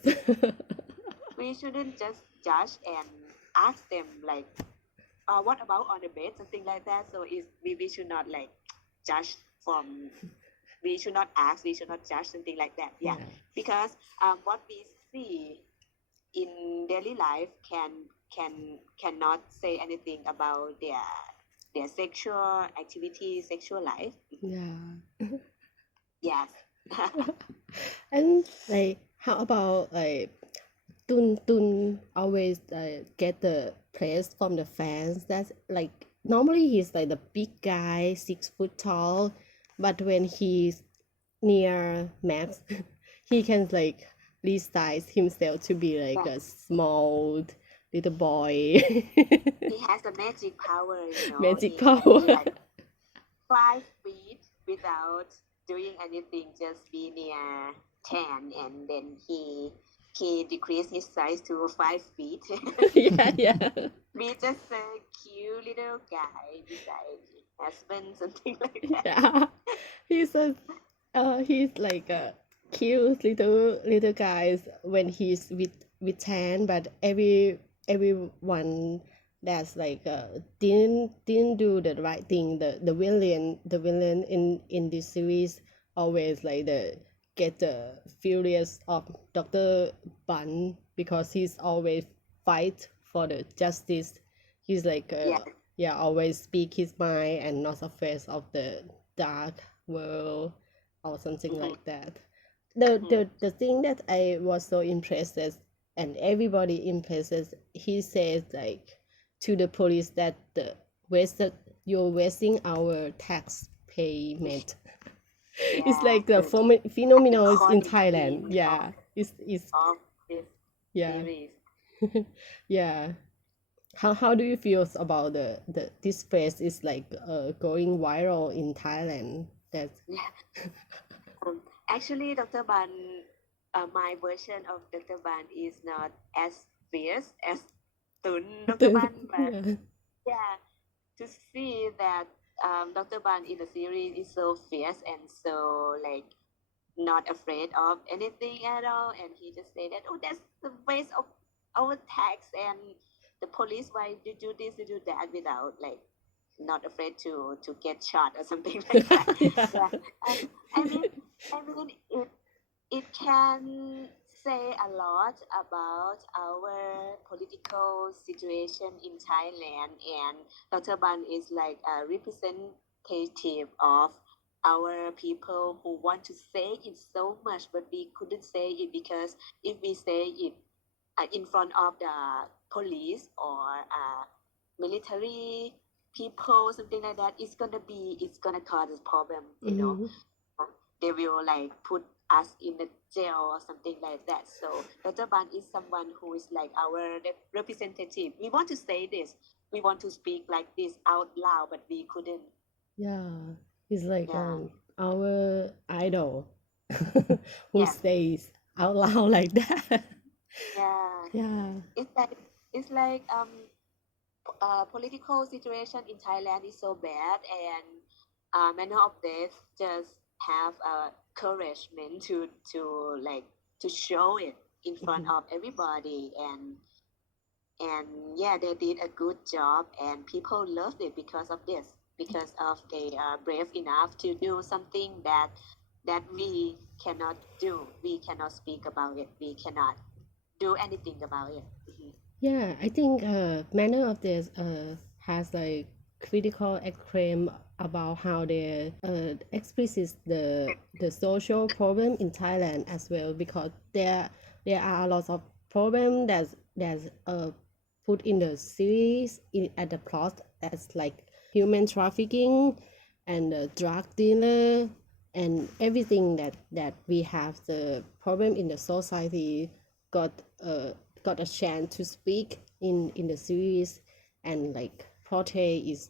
We shouldn't just judge and ask them like, what about on the bed, something like that. So we should not like judge from. We should not ask. We should not judge, something like that. Yeah, because what we see in daily life cannot say anything about their sexual activity, sexual life. Yeah. Yes. And like, how about like Tun always get the praise from the fans. That's like normally he's like the big guy, 6 foot tall, but when he's near Max, he can like resize himself to be like a small little boy. He has a magic power, Magic He power. Like 5 feet without doing anything, just be near 10, and then he decreased his size to 5 feet. Yeah. Be just a cute little guy beside his husband, something like that. Yeah. He's like a cute little guys when he's with Tan, but everyone that's like didn't do the right thing. The villain in this series always like get the furious of Dr. Bun because he's always fight for the justice. He's like always speak his mind and not afraid of the dark world or something like that. The thing that I was so impressed with, and everybody impressed, he says like to the police that you're wasting our tax payment. It's like the phenomenon is in Thailand. Yeah, it's Of this yeah. series. Yeah. How do you feel about this phrase is like going viral in Thailand? That's Actually, Dr. Bun, my version of Dr. Bun is not as fierce as Tun Dr. Bun, but yeah, to see that Dr. Bun in the series is so fierce and so like not afraid of anything at all, and he just say that, oh, that's the waste of our tax, and the police, why you do this, you do that, without like not afraid to get shot or something like that. Yeah. I mean it can say a lot about our political situation in Thailand, and Dr. Bun is like a representative of our people who want to say it so much, but we couldn't say it because if we say it in front of the police or military people, something like that, it's gonna cause a problem, they will like put us in the jail or something like that. So Dr. Bun is someone who is like our representative. We want to say this, we want to speak like this out loud, but we couldn't. Yeah, he's like our idol who says out loud like that. Yeah. It's like political situation in Thailand is so bad, and many of them just have encouragement to show it in front of everybody, and yeah, they did a good job, and people loved it because of this, because of they are brave enough to do something that we cannot do. We cannot speak about it. We cannot do anything about it. Yeah, I think manner of this has like critical acclaim about how they expresses the social problem in Thailand as well, because there are a lot of problems that's put in the series at the plot, as like human trafficking and drug dealer and everything that we have the problem in the society got a chance to speak in the series, and like portray is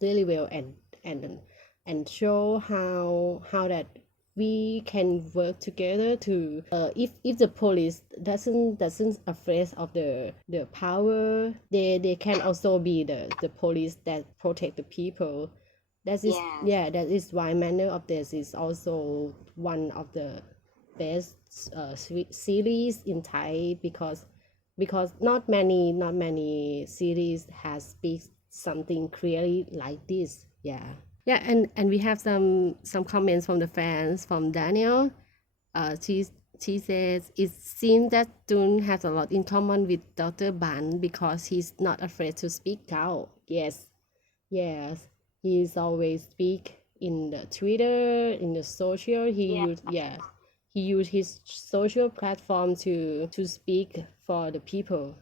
really well, and and show how that we can work together to if the police doesn't afraid of the power, they can also be the police that protect the people. That is that is why manner of this is also one of the best series in Thai because not many series has speak something clearly like this. And we have some comments from the fans from Daniel. She says it seems that Tul has a lot in common with Dr. Bun because he's not afraid to speak out. Yes, he's always speak in the Twitter, in the social. He used his social platform to speak for the people.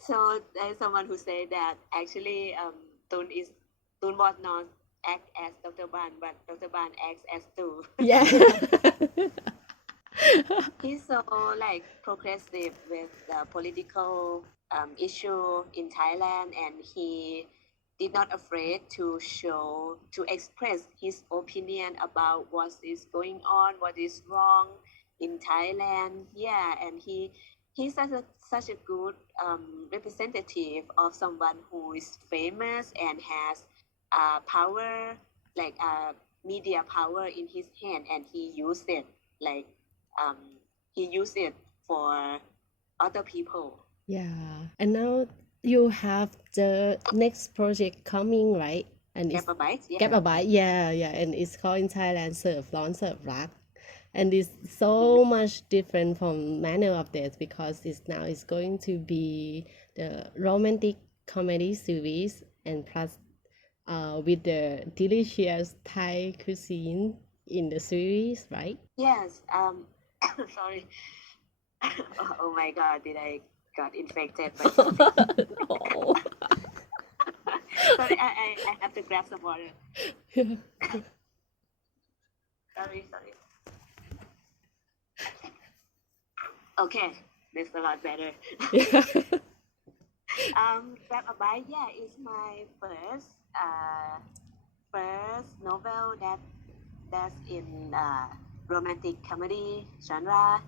So there's someone who said that actually Tul was not act as Dr. Bun, but Dr. Bun acts as Tul. He's so like progressive with the political issue in Thailand, and he did not afraid to express his opinion about what is going on, what is wrong in Thailand. And he's such a good representative of someone who is famous and has power, like media power in his hand, and he used it like he used it for other people. And now you have the next project coming, right? And Gap a Bite, and it's called in Thailand เสิร์ฟร้อนเสิร์ฟรัก and it's so much different from manner of this because it's going to be the romantic comedy series and plus with the delicious Thai cuisine in the series, right? Yes. Sorry. Oh my God, did I got infected by something? No. Sorry, I have to grab some water. Sorry. Okay, this is a lot better. Grab a Bite, is my first novel that's in romantic comedy genre,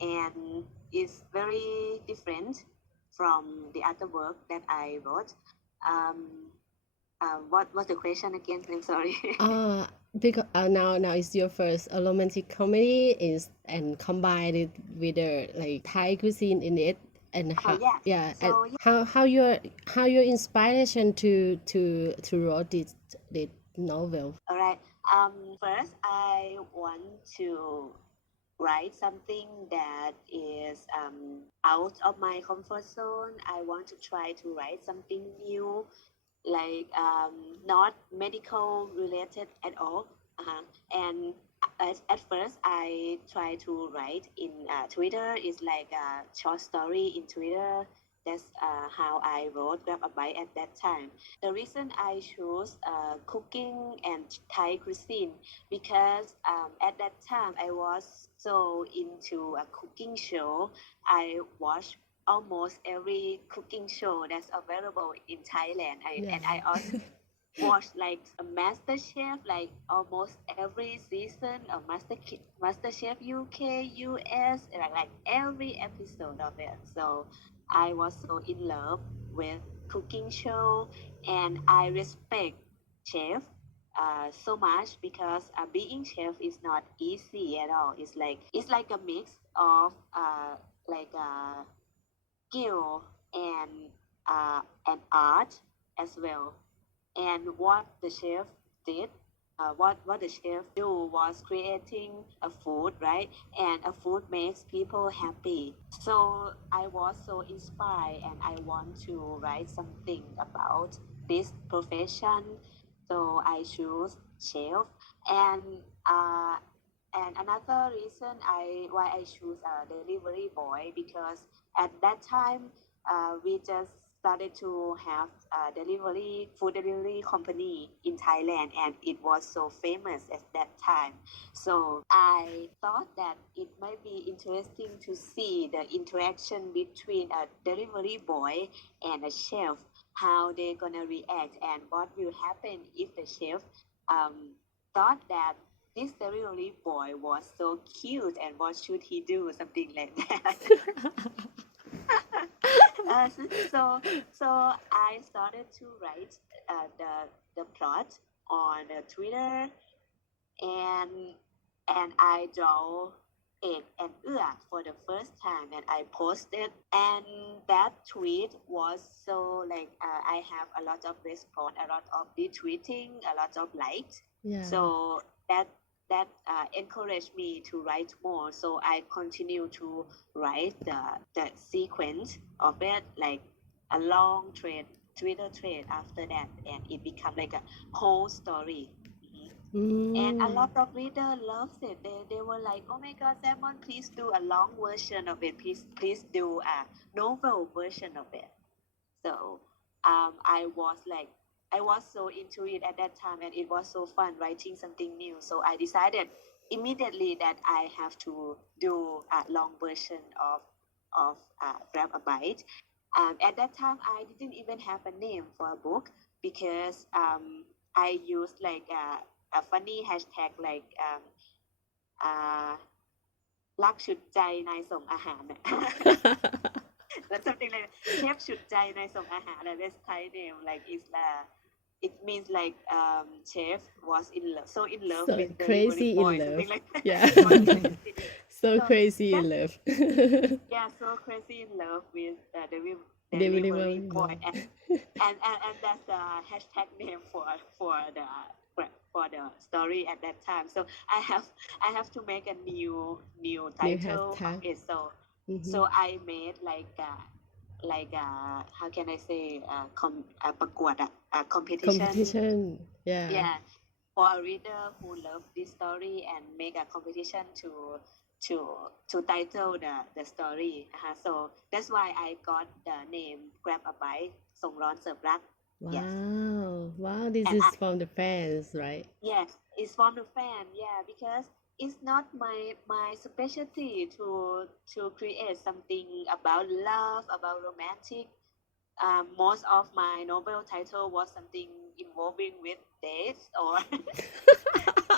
and it's very different from the other work that I wrote. What was the question again? I'm sorry. Because now it's your first romantic comedy and combined it with the like Thai cuisine in it, and how your inspiration to write this novel. All right. First I want to write something that is out of my comfort zone. I want to try to write something new, like not medical related at all. And at first I try to write in Twitter. It's like a short story in Twitter. That's how I wrote Grab a Bite at that time. The reason I chose cooking and Thai cuisine because at that time I was so into a cooking show. I watched almost every cooking show that's available in Thailand. And I also watched like a MasterChef, like almost every season of MasterChef UK, US, like every episode of it. So I was so in love with cooking show, and I respect chef so much because being chef is not easy at all. It's like a mix of like skill and art as well. And what the chef did, what the chef do was creating a food, right? And a food makes people happy. So I was so inspired, and I want to write something about this profession. So I choose chef, and another reason why I choose a delivery boy because at that time we just started to have a food delivery company in Thailand, and it was so famous at that time. So I thought that it might be interesting to see the interaction between a delivery boy and a chef, how they gonna react and what will happen if the chef thought that this delivery boy was so cute and what should he do, something like that. So I started to write the plot on Twitter, and I draw egg and for the first time, and I posted, and that tweet was so like I have a lot of response, a lot of retweeting, a lot of likes. Yeah. So that encouraged me to write more. So I continue to write the sequence of it, like a long Twitter thread after that, and it became like a whole story. And a lot of readers loved it. They were like, oh my god, Sammon, please do a long version of it. Please do a novel version of it. So I was so into it at that time, and it was so fun writing something new. So I decided immediately that I have to do a long version of Grab a Bite. At that time, I didn't even have a name for a book because I used like a funny hashtag like รักฉุดใจนายส่งอาหาร That's something like เชฟฉุดใจนายส่งอาหาร That's Thai name, like it means like chef was so in love So with the crazy boy, in love. something like that. Yeah. So crazy in love. Yeah, so crazy in love with the Delivery delivery boy. boy, and that's the hashtag name for the story at that time. So I have to make a new title of hashtag. it. So I made like how can I say ประกวดa competition. Yeah, for a reader who love this story, and make a competition to title the story. So that's why I got the name Grab a Bite ส่งร้อนเสิร์ฟรัก. Yes. Wow, this And is from the fans, right? Yes, it's from the fan. Yeah, because it's not my specialty to create something about love, about romantic. Most of my novel title was something involving with dates or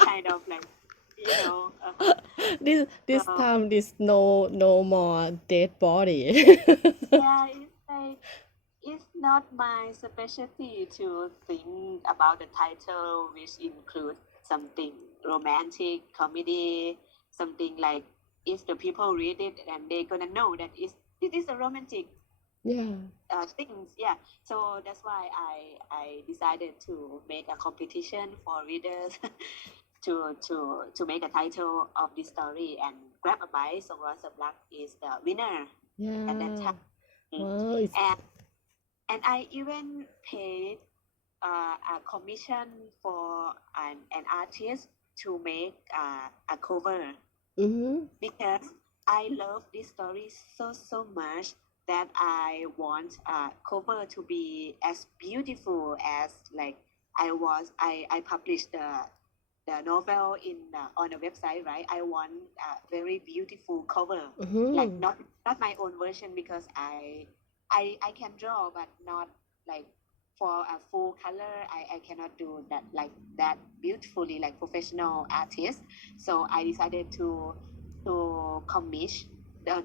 kind of like, you know. This time there's no more dead body. Yeah, it's like it's not my specialty to think about the title, which includes something romantic, comedy, something like if the people read it and they're gonna know that it is a romantic things. Yeah, so that's why I decided to make a competition for readers to make a title of this story, and Grab a Bite ส่งร้อนเสิร์ฟรัก is the winner at that time. Wow, and I even paid a commission for an artist to make a cover because I love this story so much that I want cover to be as beautiful as like I published the novel on the website, right? I want a very beautiful cover, like not my own version, because I can draw, but not like for a full color. I cannot do that like that beautifully like professional artists. So I decided to commission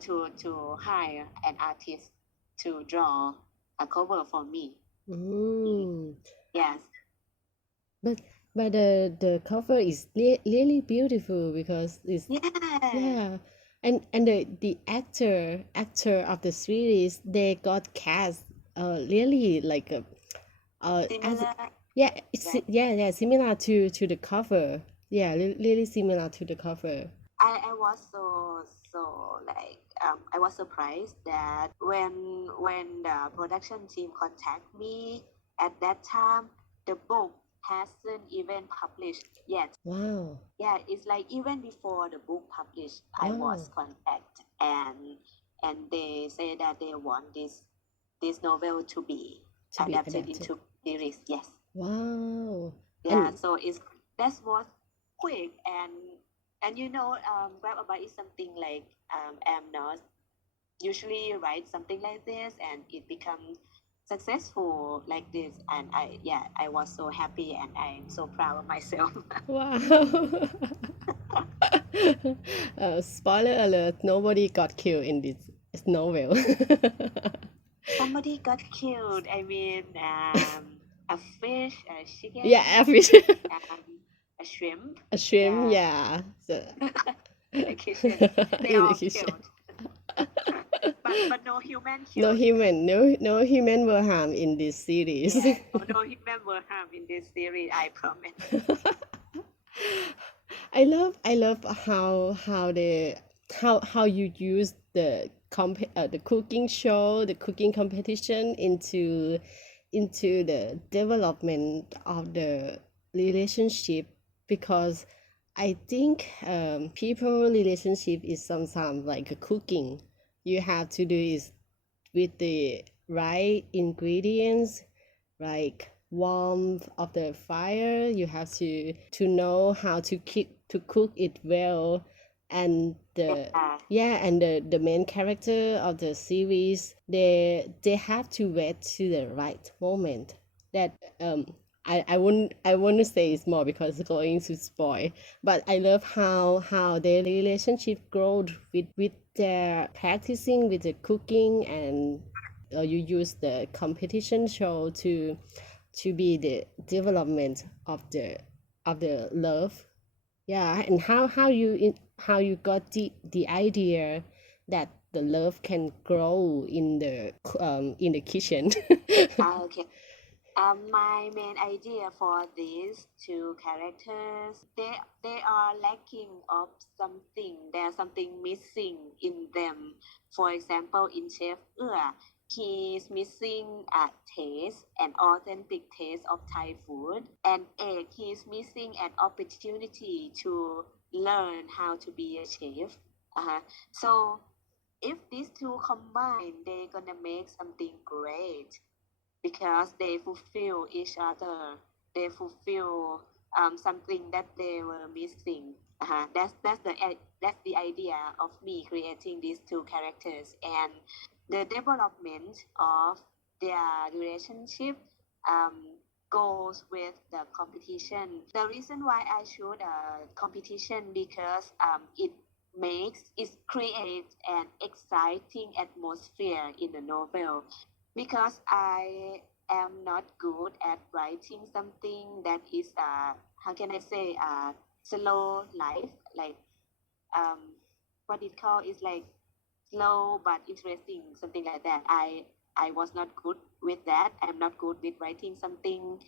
to hire an artist to draw a cover for me. Yes. But the cover is really beautiful because it's and the actor of the series, they got cast really like similar, similar to the cover. Yeah, really similar to the cover. I was so like I was surprised that when the production team contact me at that time, the book hasn't even published yet. Wow. Yeah, it's like even before the book published, I was contacted, and they say that they want this novel to be adapted into series. Yes. Wow. Yeah, so that was quick, and you know, Grab a Bite is something like I'm not usually write something like this, and it becomes successful like this, and I was so happy and I'm so proud of myself. Wow. Spoiler alert, nobody got killed in this novel. Somebody got killed. I mean, a fish, a chicken, Yeah, a fish. a shrimp. A shrimp, Yeah. yeah. So, In the kitchen. They in the all kitchen. killed. But no human No killed. human, no human were harmed in this series. Yeah, no human were harmed in this series, I promise. I love how you use the cooking show, the cooking competition into the development of the relationship, because I think people relationship is sometimes like a cooking. You have to do is with the right ingredients, like warmth of the fire. You have to know how to cook it well, and the main character of the series, they have to wait to the right moment. That I wouldn't say it's more because it's going to spoil, but I love how their relationship growed with their practicing with the cooking, and you use the competition show to be the development of the love. Yeah, and how you got the idea that the love can grow in the kitchen. Okay. My main idea for these two characters, they are lacking of something. There's something missing in them. For example, in Chef he's missing a taste, an authentic taste of Thai food. And Egg, he's missing an opportunity to learn how to be a chef. So if these two combine, they're gonna make something great, because they fulfill each other. They fulfill something that they were missing. That's the idea of me creating these two characters, and the development of their relationship goes with the competition. The reason why I chose a competition, because it creates an exciting atmosphere in the novel, because I am not good at writing something that is how can I say, slow life, like what it called is like slow but interesting, something like that. I was not good with that. I'm not good with writing something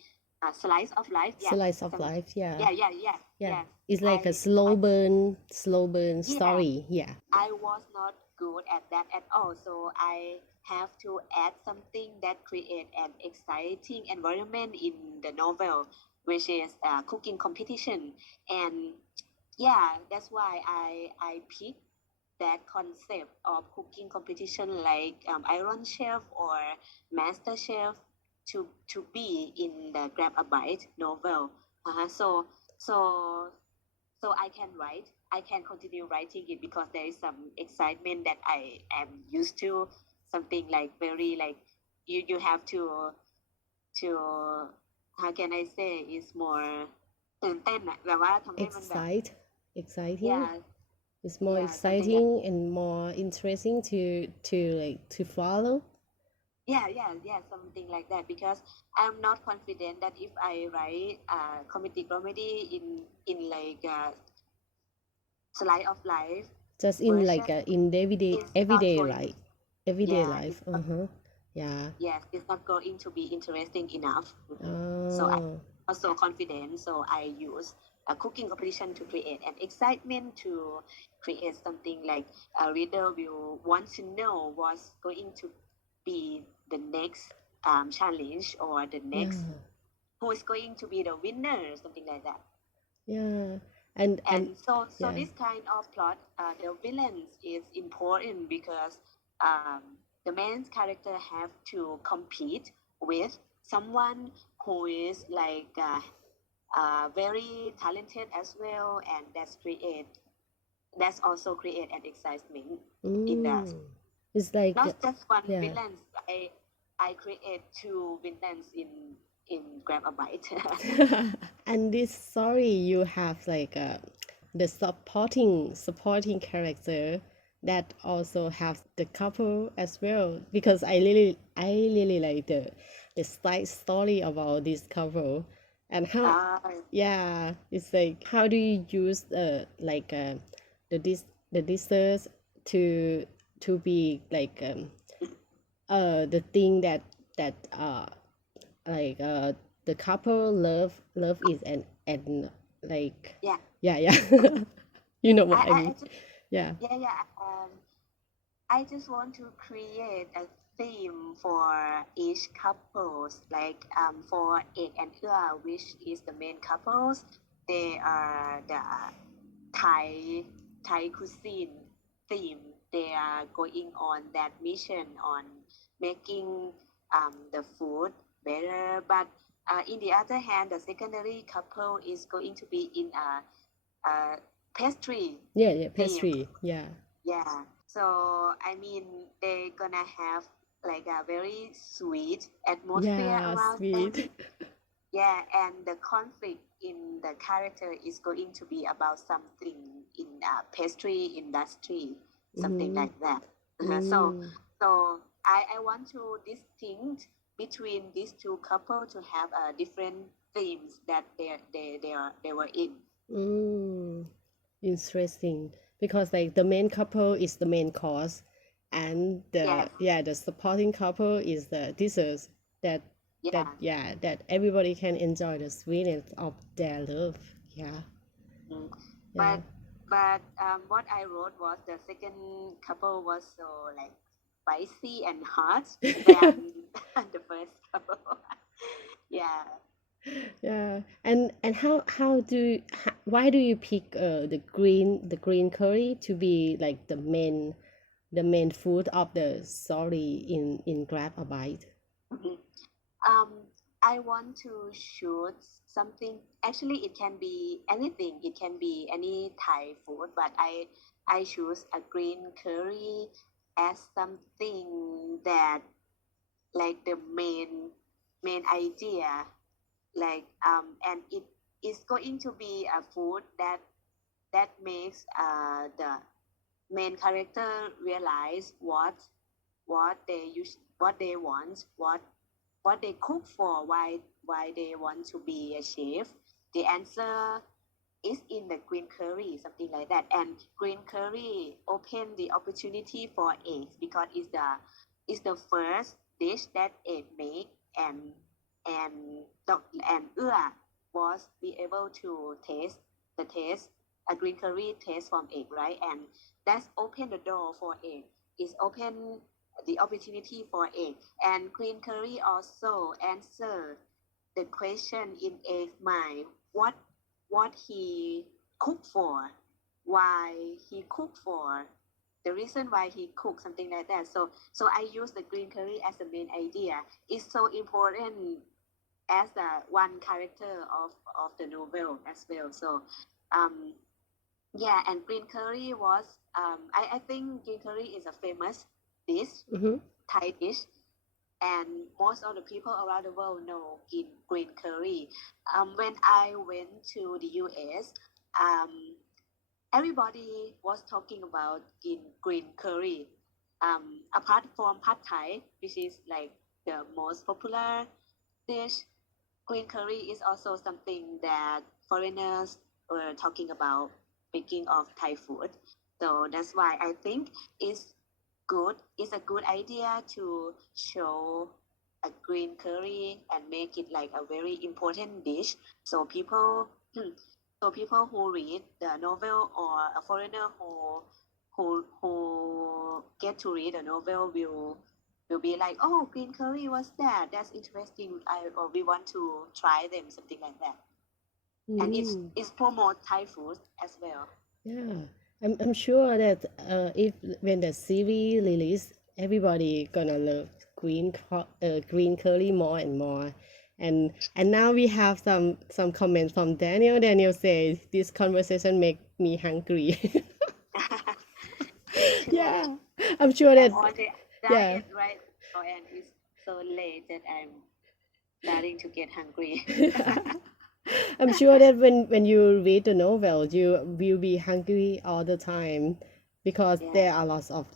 slice of life. Slice of life, yeah. Yeah. It's like a slow burn story. Yeah. I was not good at that at all, so I have to add something that create an exciting environment in the novel, which is cooking competition. And that's why I picked that concept of cooking competition, like Iron Chef or Master Chef, to be in the Grab a Bite novel. So I can continue writing it, because there is some excitement that I am used to, something like very like you have to how can I say, is more ตื่นเต้นอะแบบว่าทำให้มันแบบ exciting. Yeah. It's more Yeah, something exciting and more interesting to follow. Yeah, something like that, because I'm not confident that if I write comedy in like slice of life, Just in version, like in everyday it's not going- life. Everyday Yeah, life. it's not- Yeah. yes, it's not going to be interesting enough. Oh. So I'm also confident, so I use a cooking competition to create an excitement, to create something like a reader will want to know what's going to be the next challenge, or the next who is going to be the winner, something like that. Yeah. And So yeah. this kind of plot, the villains is important, because the main character have to compete with someone who is like very talented as well, and that's also create an excitement in us. It's like Not just one yeah. villain. I create 2 villains in Grab a Bite. And this story you have like the supporting character that also have the couple as well, because I really like the side story about this couple and how yeah, it's like how do you use like the dessert to be like the thing that like the couple love is and like Yeah. you know what I I mean. just, Yeah. I just want to create a theme for each couples. Like for Ek and Ua, which is the main couples, they are the Thai cuisine theme. They are going on that mission on making the food better. But in the other hand, the secondary couple is going to be in a pastry Yeah, pastry. theme. Yeah. So I mean, they're gonna have like a very sweet atmosphere Yeah, around sweet. them. Yeah, and the conflict in the character is going to be about something in pastry industry, something like that. So I want to distinct between these 2 couples to have different themes that they were in. Interesting, because like the main couple is the main course and the supporting couple is the dessert that everybody can enjoy the sweetness of their love. But what I wrote was the second couple was so like spicy and hot than the first couple. And why do you pick the green curry to be like the main food of the story in Grab a Bite? I want to shoot something. Actually, it can be anything. It can be any Thai food, but I choose a green curry as something that like the main idea, like and it is going to be a food that makes the main character realize what they want, what they cook for, why they want to be a chef. The answer is in the green curry, something like that. And green curry open the opportunity for eggs because it's the first dish that egg make, and Ua was be able to taste a green curry taste from egg, right? And that's open the door for egg. It's open the opportunity for egg. And green curry also answer the question in Egg's mind, what he cooked for, why he cooked for, the reason why he cooked, something like that. So I use the green curry as the main idea. It's so important as one character of the novel as well. So and green curry was I think green curry is a famous dish, Thai dish, and most of the people around the world know green curry. When I went to the US, everybody was talking about green curry. Apart from pad Thai, which is like the most popular dish, green curry is also something that foreigners were talking about, speaking of Thai food. So that's why I think it's a good idea to show a green curry and make it like a very important dish. So people who read the novel, or a foreigner who get to read a novel will be like, oh, green curry, what's that? That's interesting. Or we want to try them, something like that. And it's promote Thai food as well. Yeah, I'm sure that when the series release, everybody gonna love green curry more and more. And now we have some comments from Daniel. Daniel says this conversation make me hungry. Yeah, I'm sure that on the diet right now, and so late that I'm starting to get hungry. I'm sure that when you read the novel, you will be hungry all the time because Yeah. there are lots of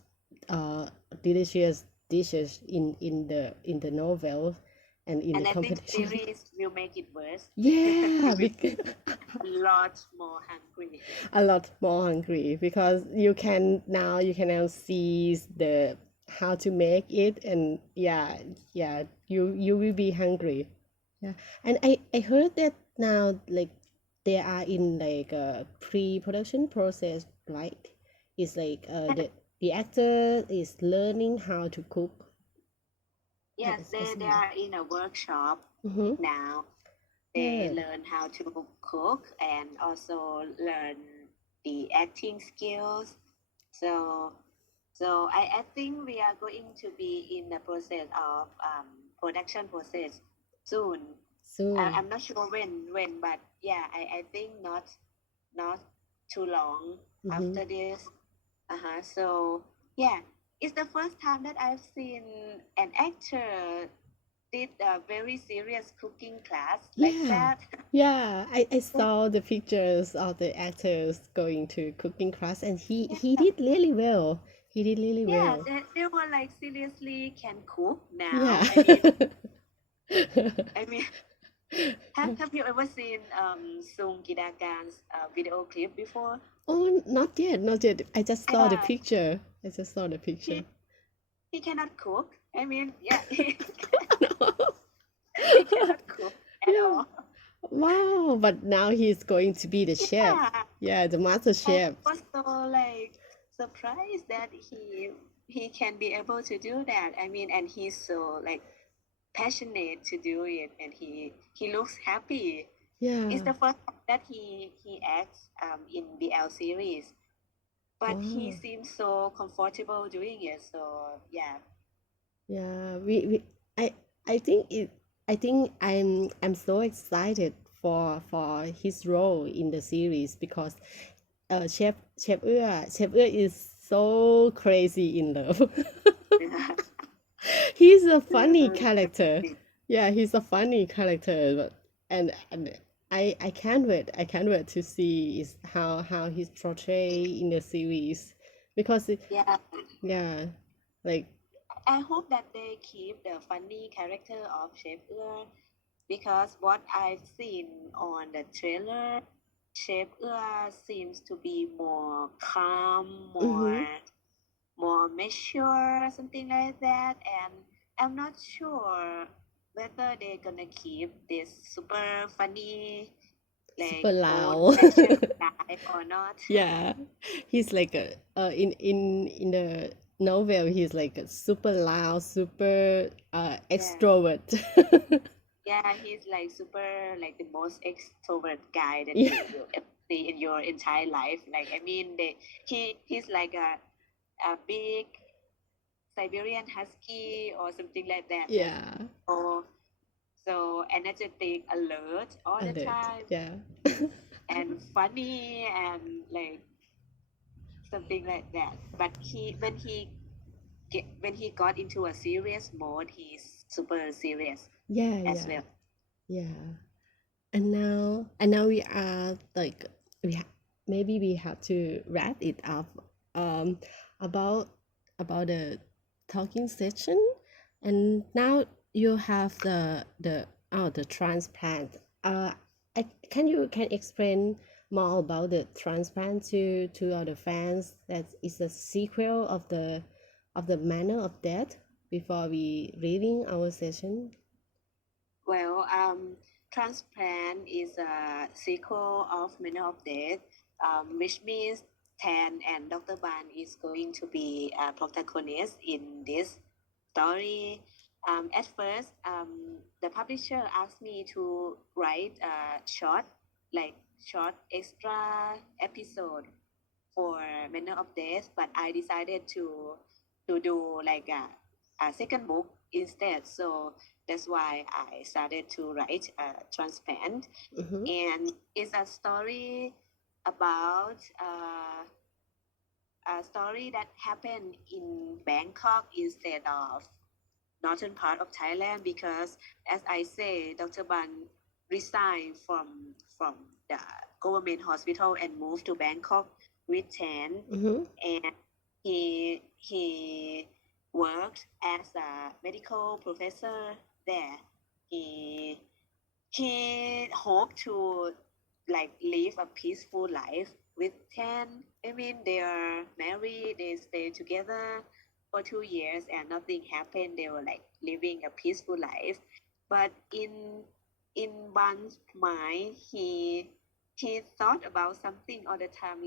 delicious dishes in the novel and in And the I think competition. series will make it worse. Yeah, A lot more hungry. a lot more hungry because you can now see the how to make it, and yeah, you will be hungry. Yeah, and I heard that now like they are in like a pre-production process, right? It's like the actor is learning how to cook. Yes, they Especially. are in a workshop Mm-hmm. now. They Yeah. learn how to cook and also learn the acting skills. So I think we are going to be in the process of production process soon. Soon. I'm not sure when, but yeah, I think not too long Mhm. after this. So yeah, it's the first time that I've seen an actor did a very serious cooking class like Yeah. that. Yeah, I saw the pictures of the actors going to cooking class, and he did really well. He did really Yeah, well. they were like seriously can cook now. Yeah. I mean, have you ever seen Sung Gidakan's video clip before? Oh, not yet. I just saw the Yeah. picture. He cannot cook. I mean, yeah, he cannot cook at Yeah. all. Wow, but now he's going to be the chef. Yeah. Yeah, the master I chef. was so like surprised that he can be able to do that. I mean, and he's so like passionate to do it, and he looks happy. Yeah. It's the first time that he acts in BL series, but he Wow. seems so comfortable doing it. So yeah. Yeah, I think I'm so excited for his role in the series because Chef Ue is so crazy in love. He's a funny character. Yeah, he's a funny character, but and I can't wait to see is how he's portrayed in the series because Yeah. like I hope that they keep the funny character of Chef Ur, because what I've seen on the trailer, Chef Ur seems to be more calm, more mature, something like that, and I'm not sure whether they're gonna keep this super funny, like super loud. old fashioned guy or not. Yeah, he's like a in the novel he's like a super loud, super extrovert. Yeah, he's like super like the most extrovert guy that Yeah. you will ever see in your entire life. Like I mean, he's like a big Siberian husky or something like that. Yeah, So energetic, alert all the alert. time, Yeah. and funny and like something like that. But when he got into a serious mode, he's super serious Yeah, as yeah. well. Yeah. And now we are like maybe we have to wrap it up about the talking session, and now you have the transplant. Can you explain more about the transplant to other fans that is a sequel of the manner of death before we reading our session? Well, Transplant is a sequel of Manner of Death, which means Tan and Dr. Bun is going to be a protagonist in this story. At first, the publisher asked me to write a short extra episode for Manner of Death, but I decided to do like a second book instead. So that's why I started to write Transplant, Mm-hmm. and it's a story about a story that happened in Bangkok instead of northern part of Thailand because, as I say, Dr. Bun resigned from the government hospital and moved to Bangkok with Tan, and he worked as a medical professor there. He hoped to live a peaceful life with Tan. I mean, they are married, they stay together for 2 years and nothing happened. They were living a peaceful life. But in Bun's mind, he thought about something all the time,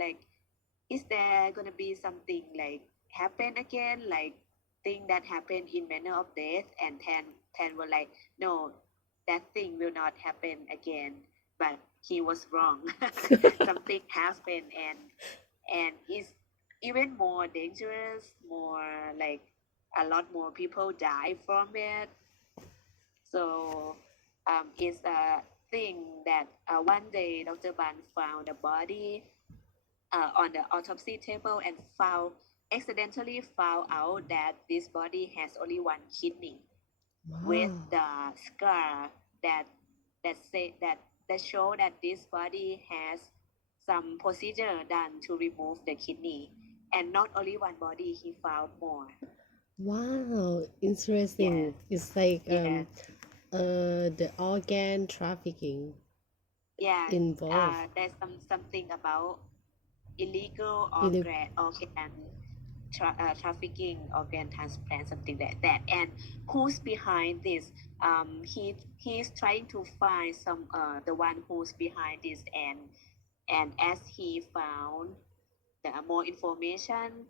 is there gonna be something happen again, thing that happened in manner of death? And Tan were no, that thing will not happen again. But he was wrong. Something happened and it's even more dangerous, more a lot more people die from it. So it's a thing that one day Dr. Bun found a body on the autopsy table and accidentally found out that this body has only one kidney. Wow. With the scar that show that this body has some procedure done to remove the kidney, and not only one body, he found more. Wow, interesting. It's the organ trafficking involved. There's something about illegal organ trafficking, organ transplant, something like that. And who's behind this? He's trying to find the one who's behind this, and as he found the more information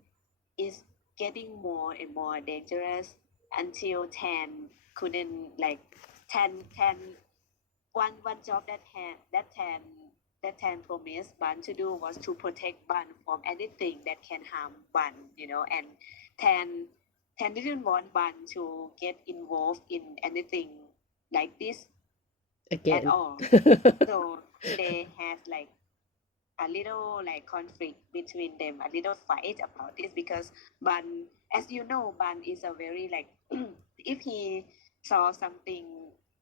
is getting more and more dangerous until Tan couldn't one job that Tan promised Bun to do was to protect Bun from anything that can harm Bun, and Tan didn't want Bun to get involved in anything like this Again. at all. So they had a little conflict between them, a little fight about this, because Bun, as you know, Bun is a very if he saw something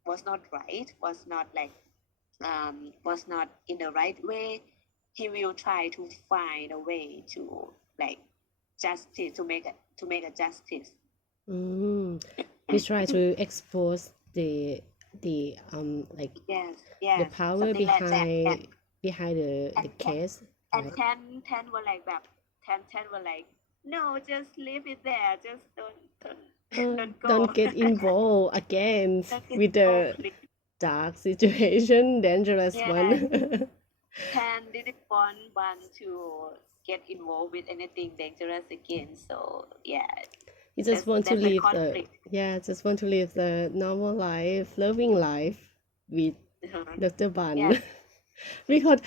was not right, was not in the right way, he will try to find a way to justice, to make a justice. He tried to expose the yes, the power behind the case. And Tan were Tan were no, just leave it there, just don't go. Don't get involved again with the dark situation, dangerous one. Tan didn't want Bun to get involved with anything dangerous again. So he just want to live the normal life, loving life with Dr. Bun. Because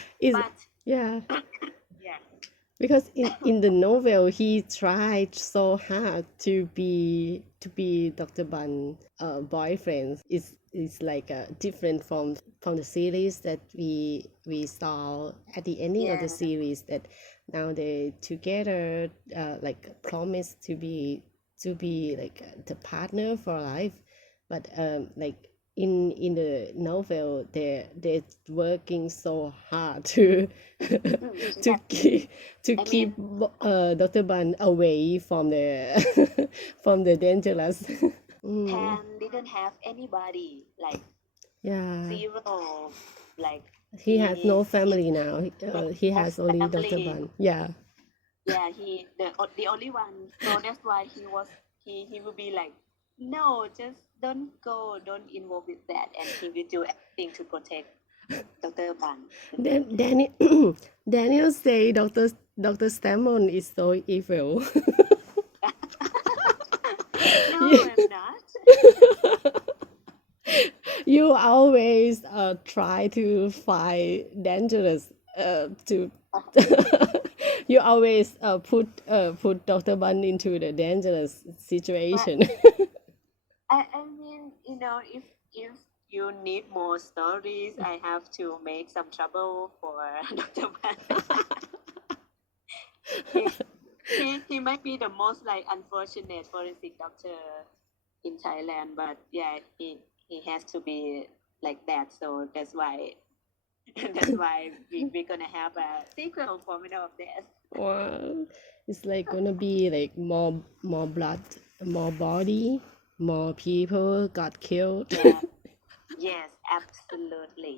because in the novel he tried so hard to be Dr. Bun's boyfriend. It's different from the series that we saw at the ending of the series, that now they together promise to be the partner for life, but in the novel they're working so hard to keep Dr. Bun away from the from the dangerous. Tan didn't have anybody, zero, he has no family now. He has only Dr. Bun. He the only one, so that's why he will be no, just don't go, don't involve with that, and he will do everything to protect Dr. Bun. Daniel say Dr. Sammon is so evil. No, I'm not. You always try to find dangerous to you always put Dr. Bun into the dangerous situation. I mean, if you need more stories, I have to make some trouble for Dr. Bun. He might be the most unfortunate forensic doctor in Thailand, but yeah, he has to be like that. So that's why we're gonna have a sequel for Middle of Death. Wow, it's like gonna be like more blood, more body, more people got killed. Yeah. Yes, absolutely.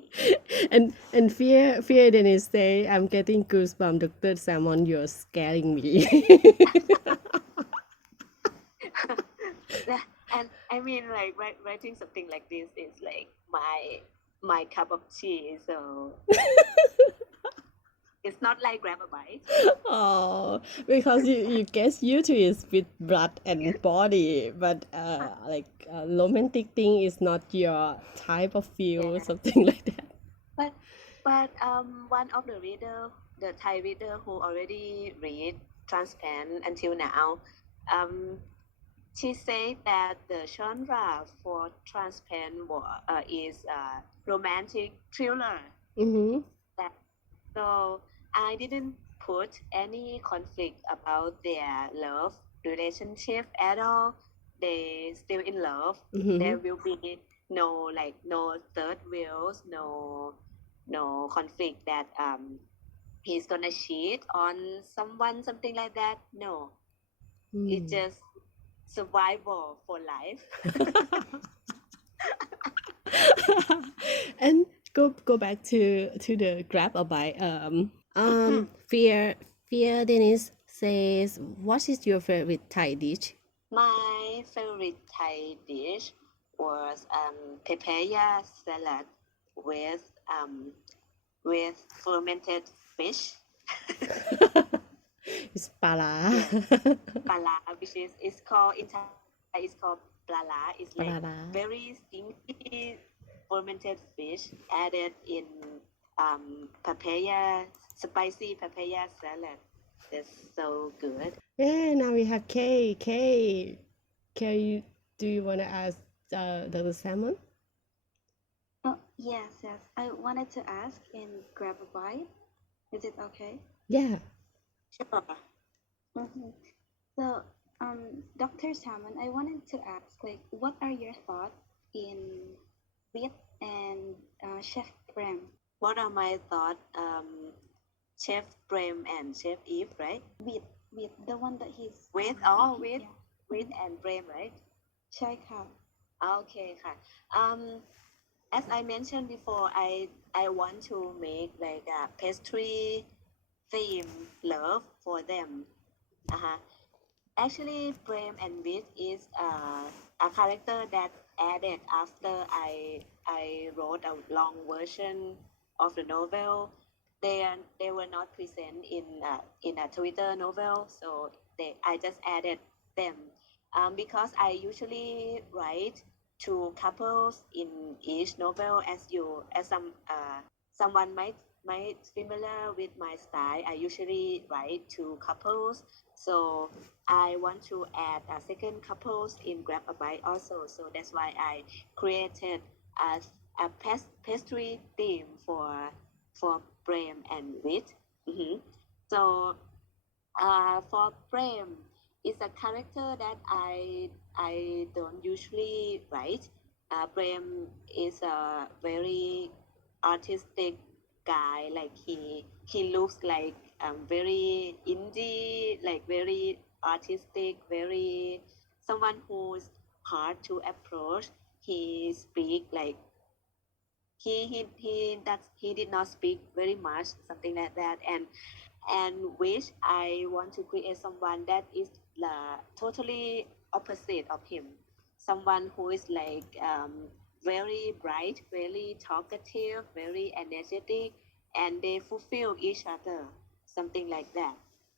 And fear Dennis say, I'm getting goosebumps, Dr. Sammon, you're scaring me. And I mean, like writing something like this is like my cup of tea. So it's not like grab a bite. Oh, because you guess usually is with blood and body, but romantic thing is not your type of feel, Yeah. something like that. But one of the reader, the Thai reader who already read Transparent until now, she said that the genre for Transparent is romantic thriller. Mm-hmm. So I didn't put any conflict about their love relationship at all. They still in love. Mm-hmm. There will be no third wheels, no conflict that he's gonna cheat on someone, something like that. No, it's just survival for life. And go back to the grab a bite. Fear Dennis says, what is your favorite Thai dish? My favorite Thai dish was papaya salad with fermented fish. It's pala. Pala, which is called in Thai is called plala. It's like Plala. very stinky fermented fish added in spicy papaya salad. It's so good. Yeah, now we have Kay. Do you want to ask Dr. Sammon? Oh, yes. I wanted to ask in grab a bite. Is it okay? Yeah. Sure. Mm-hmm. So, Dr. Sammon, I wanted to ask, like, what are your thoughts in Wit and Chef Prem? What are my thoughts? Chef Prem and Chef Eve, right? Wit, the one that he's With yeah. With and Prem, right? ใช่ค่ะ Okay, ค่ะ. As I mentioned before, I want to make like a pastry theme love for them. Actually, Prem and Wit is a character that added after I wrote a long version of the novel. They were not present in a Twitter novel, so I just added them because I usually write two couples in each novel. As someone might familiar with my style, I usually write two couples. So I want to add a second couples in Grab a Bite also. So that's why I created a pastry theme for Prem and Wit. So for Prem, it's a character that I don't usually write. Prem is a very artistic guy. Like he looks like very indie, like very artistic, very someone who's hard to approach. He speak like he did not speak very much, something like that, and which I want to create someone that is totally opposite of him, someone who is like very bright, very talkative, very energetic, and they fulfill each other, something like that.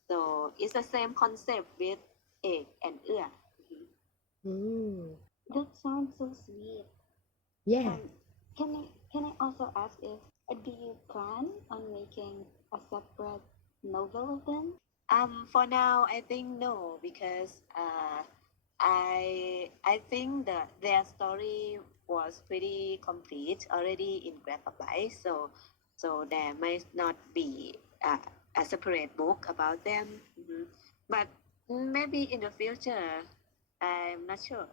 So it's the same concept with Ek and Ua. That sounds so sweet. Yeah. Can I also ask if do you plan on making a separate novel of them? For now, I think no, because I think that their story was pretty complete already in Grab a Bite, so there might not be a separate book about them. But maybe in the future, I'm not sure.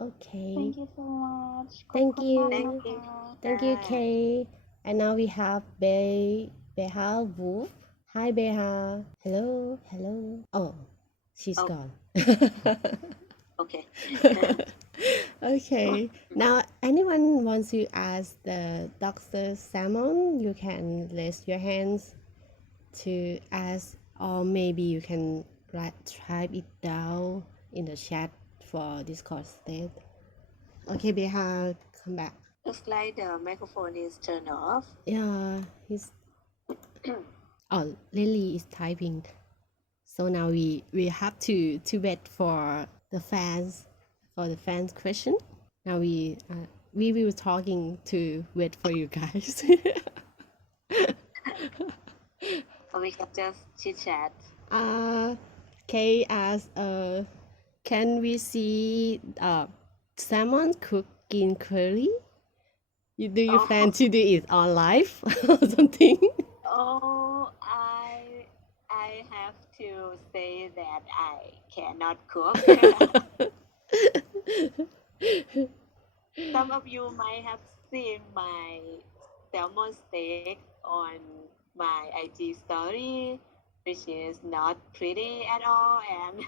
Okay. Thank you so much. Thank you. Thank you. Thank you, Kay. And now we have Beha Wolf. Hi, Beha. Hello. Hello. Oh, she's Oh. gone. Okay. Okay. Now, anyone wants to ask the Dr. Sammon, you can raise your hands to ask, or maybe you can type it down in the chat for Discord state. Okay, Beha, come back. Looks like the microphone is turned off. Yeah, he's. Oh, Lily is typing. So now we have to wait for the fans question. Now we will talking to wait for you guys. So we can just chit chat. Kay asked, can we see Sammon cook in curry? Do you plan to do it on live or something? Oh, I have to say that I cannot cook. Some of you might have seen my salmon steak on my IG story, which is not pretty at all, and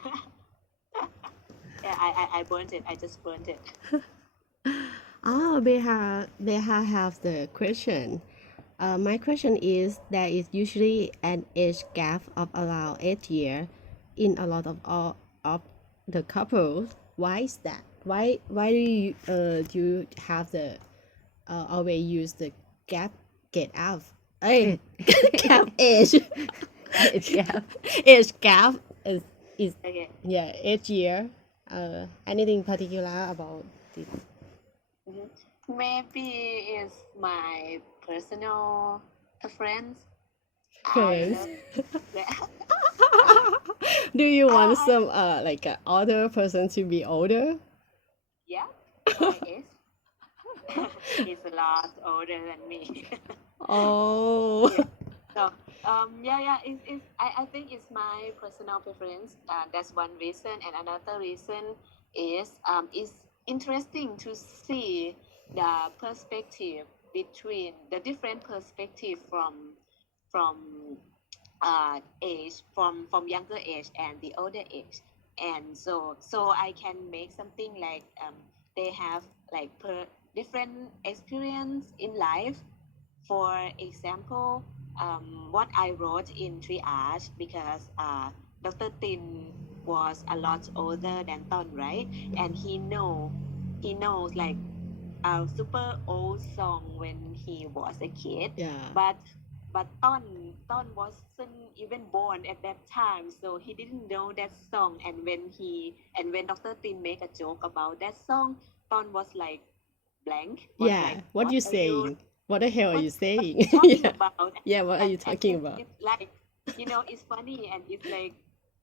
yeah, I burnt it. I just burnt it. Oh, Beha have the question. My question is, there is usually an age gap of around 8 years in a lot of the couples. Why is that? Why do you have the always use the gap gap age age gap is Okay. yeah 8 year. Anything particular about this? Maybe it's my personal preference. Preference. Yeah. Do you want some like other person to be older? Yeah, my age. He's a lot older than me. Oh. So I think it's my personal preference. That's one reason, and another reason is it's interesting to see the perspective between the different perspective from age from younger age and the older age, and so I can make something like they have like different experience in life. For example, what I wrote in Triage, because Dr. Tin was a lot older than Ton, right? And he knows like a super old song when he was a kid. Yeah. But Ton wasn't even born at that time, so he didn't know that song. And when Dr. Tin make a joke about that song, Ton was like blank. Was Yeah. like, What you saying? What the hell are you saying? talking Yeah. about? Yeah. What are you And talking about? It's like, it's funny, and it's like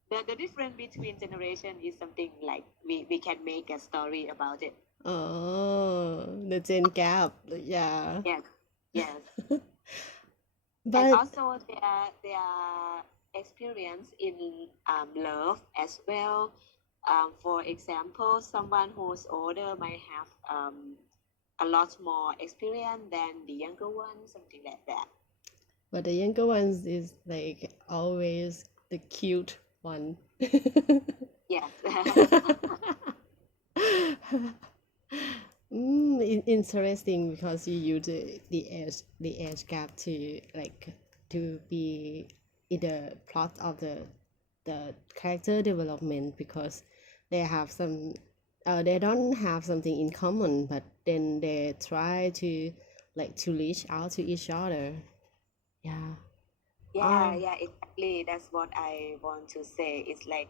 the difference between generation is something like we can make a story about it. Oh, the gen gap. Yeah. Yes. And But also their experience in love as well. For example, someone who's older might have a lot more experience than the younger one, something like that. but the younger ones is like always the cute one. Yes. Interesting, because you use the age gap to like to be in the plot of the character development, because they have some they don't have something in common, but then they try to like to reach out to each other. Yeah. Yeah, exactly. That's what I want to say. It's like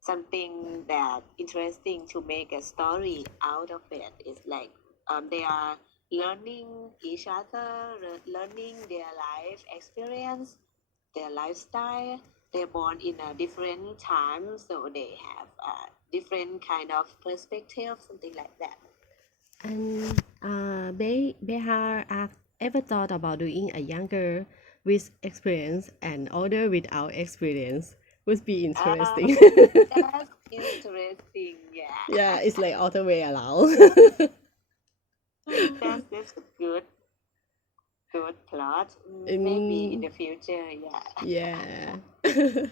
something that interesting to make a story out of it. It's like they are learning each other, learning their life experience, their lifestyle. They're born in a different time, so they have a different kind of perspective, something like that. And Behar ever thought about doing a younger with experience and older without experience? Would be interesting. Interesting. Yeah. Yeah, it's like all the way around. That's a good plot. Maybe in the future. Yeah. Yeah.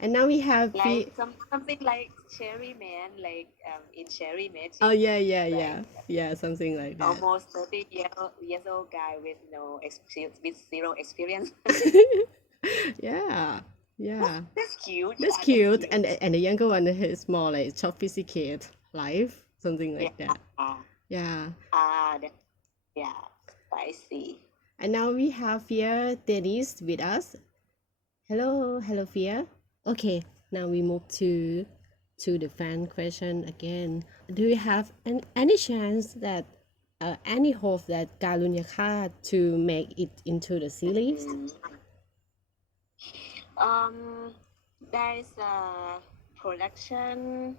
And now we have Like something like Cherry Man, like in Cherry Magic. Oh yeah, right? yeah, something like that. Almost 30 years old guy with no experience, with zero experience. Yeah, That's cute. that's Yeah, cute. And the younger one is more like sophisticated life, something like that. Yeah. Yeah, spicy. And now we have here Dennis with us. Hello, Fia. Okay, now we move to the fan question again. Do you have any chance that any hope that Galunyaka to make it into the series? There is a production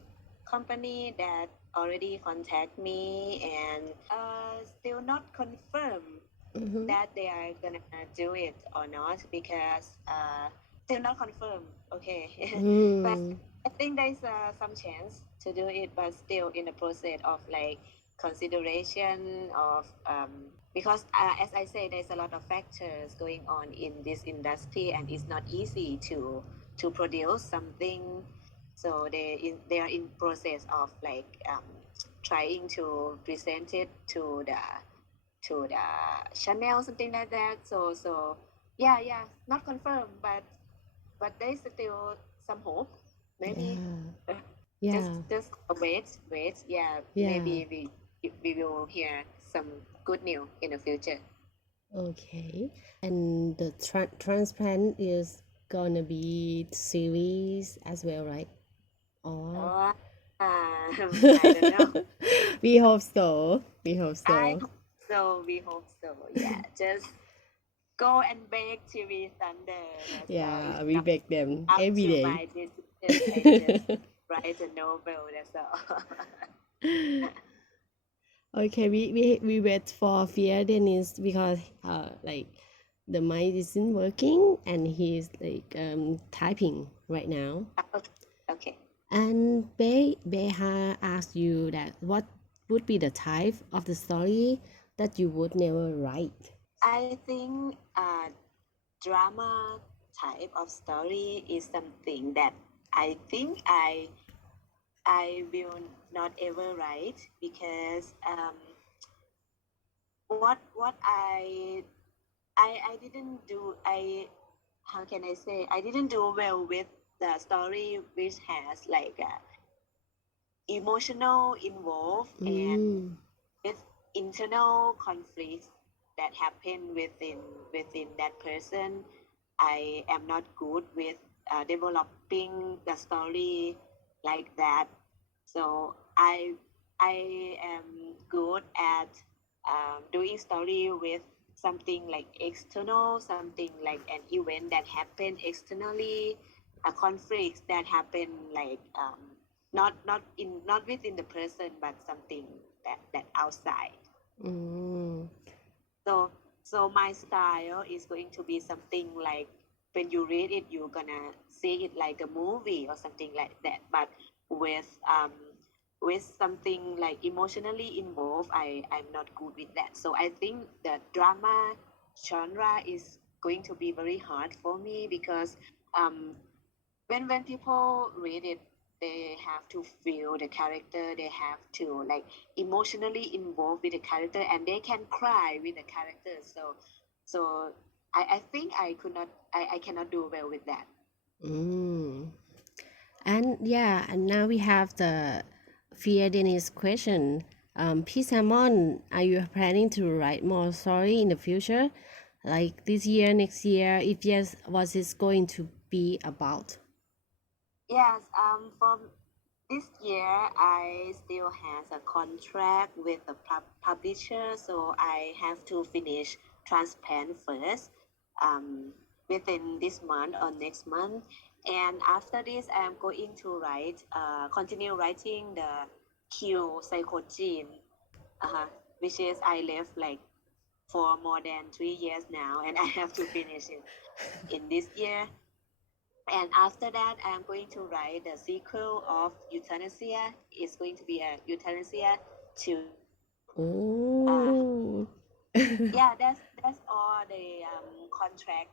company that already contact me and still not confirmed that they are gonna do it or not because still not confirmed. Okay. But I think there's some chance to do it, but still in the process of like consideration of because as I say, there's a lot of factors going on in this industry and it's not easy to produce something. So they are in process of like trying to present it to the channel, something like that. So yeah, not confirmed, but there's still some hope. Maybe just wait. Yeah, maybe we will hear some good news in the future. Okay, and the transplant is gonna be series as well, right? Or I don't know. We hope so. We hope so. Yeah, just go and beg TV Thunder. Yeah, we beg them up every to day. My decision, I just write a novel. That's all. Okay, we wait for Fear Dennis because like the mic isn't working and he's like typing right now. Okay. And Beha asked you that what would be the type of the story that you would never write? I think drama type of story is something that I think I will not ever write because what I didn't do, how can I say, I didn't do well with the story which has like emotional involved and with internal conflicts that happen within that person. I am not good with developing the story like that. So I am good at doing story with something like external, something like an event that happened externally, a conflict that happened like not within the person, but something that outside. So my style is going to be something like when you read it, you're gonna see it like a movie or something like that, but with something like emotionally involved. I'm not good with that. So I think the drama genre is going to be very hard for me because when people read it, they have to feel the character, they have to like emotionally involve with the character and they can cry with the character. So I think I cannot do well with that. And yeah, and now we have the Fear Dennis question. P. Sammon, are you planning to write more story in the future? Like this year, next year? If yes, what is going to be about? Yes, from this year, I still have a contract with the publisher, so I have to finish Transplant first within this month or next month. And after this, I am going to continue writing the Q Psychogene, which is I left like for more than 3 years now, and I have to finish it in this year. And after that, I'm going to write the sequel of Euthanasia. It's going to be a Euthanasia 2. Oh. Yeah, that's all the contract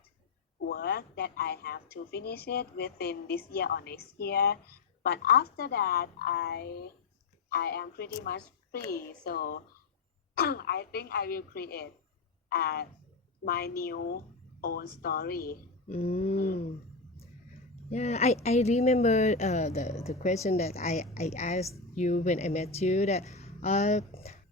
work that I have to finish it within this year or next year. But after that, I am pretty much free. So I think I will create my new own story. Yeah, I remember the question that I asked you when I met you, that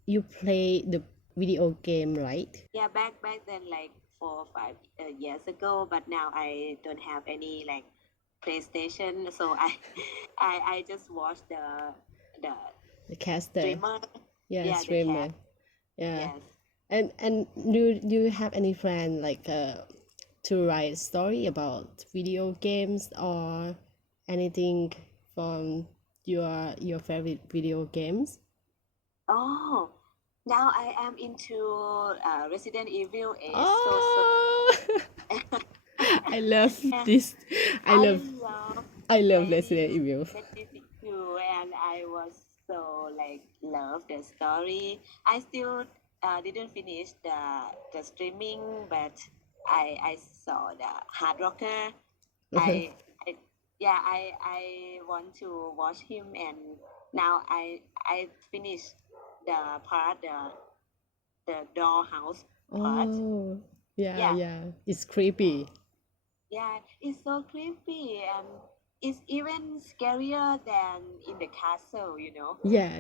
you play the video game, right? Yeah, back then, like 4 or 5 years ago. But now I don't have any like PlayStation, so I just watch The caster. streamer. Yeah, Yeah, the streamer. cast. Yeah. Yes. And do you have any plan like to write story about video games or anything from your favorite video games? Oh, now I am into Resident Evil 8. Oh, I love Yeah. this. I love playing Resident Evil. Resident Evil 2, and I was so like love the story. I still didn't finish the streaming, but I saw the Hard Rocker. I want to watch him, and now I finished the part the dollhouse part. Oh, Yeah. yeah. It's creepy. Yeah, it's so creepy, and it's even scarier than in the castle, you know. Yeah.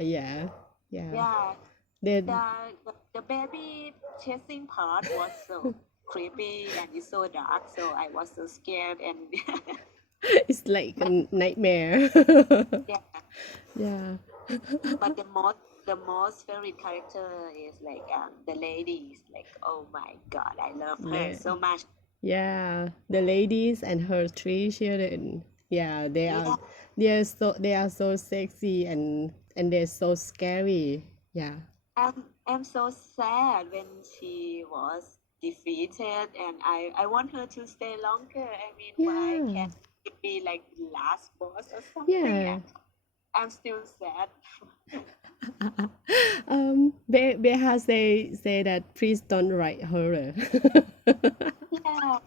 Yeah, Then the baby chasing part was so creepy, and it's so dark, so I was so scared, and it's like a nightmare. yeah. Yeah. But the most favorite character is like the lady is like, oh my god, I love her Yeah. so much. Yeah, the ladies and her 3 children. Yeah, they Yeah. are so sexy and they're so scary. Yeah. I'm so sad when she was defeated, and I want her to stay longer. I mean, why Yeah. can't it be like the last boss or something? Yeah. I'm still sad. Beha say that please don't write horror. Yeah.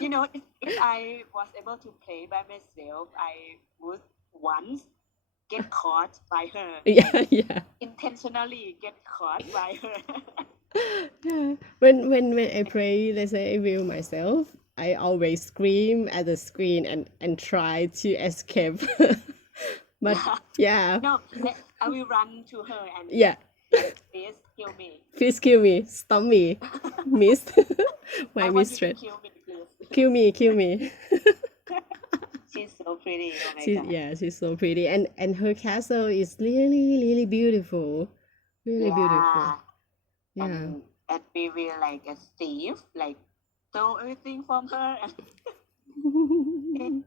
You know, if I was able to play by myself, I would once get caught by her. Yeah. Intentionally get caught by her. Yeah. When I play Resident Evil myself, I always scream at the screen and try to escape. But yeah. No, I will run to her and Yeah. please kill me. Please kill me. Stop me. Miss. My I want you to mistress. kill me, please. Kill me. She's so pretty. Oh my god. Yeah, she's so pretty. And her castle is really beautiful. Really beautiful. Yeah. And we will like a thief, like stole everything from her, and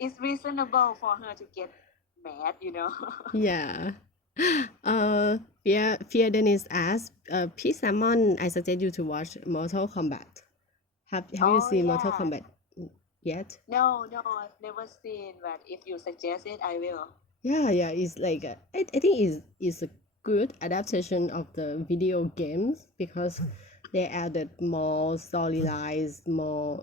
it's reasonable for her to get mad, you know. Yeah. Fear Dennis asked, P. Sammon, I suggest you to watch Mortal Kombat. Have you Oh, seen Mortal yeah. Kombat yet? No, I've never seen, but if you suggest it, I will. Yeah, it's like I think it's a good adaptation of the video games because they added more storylines, more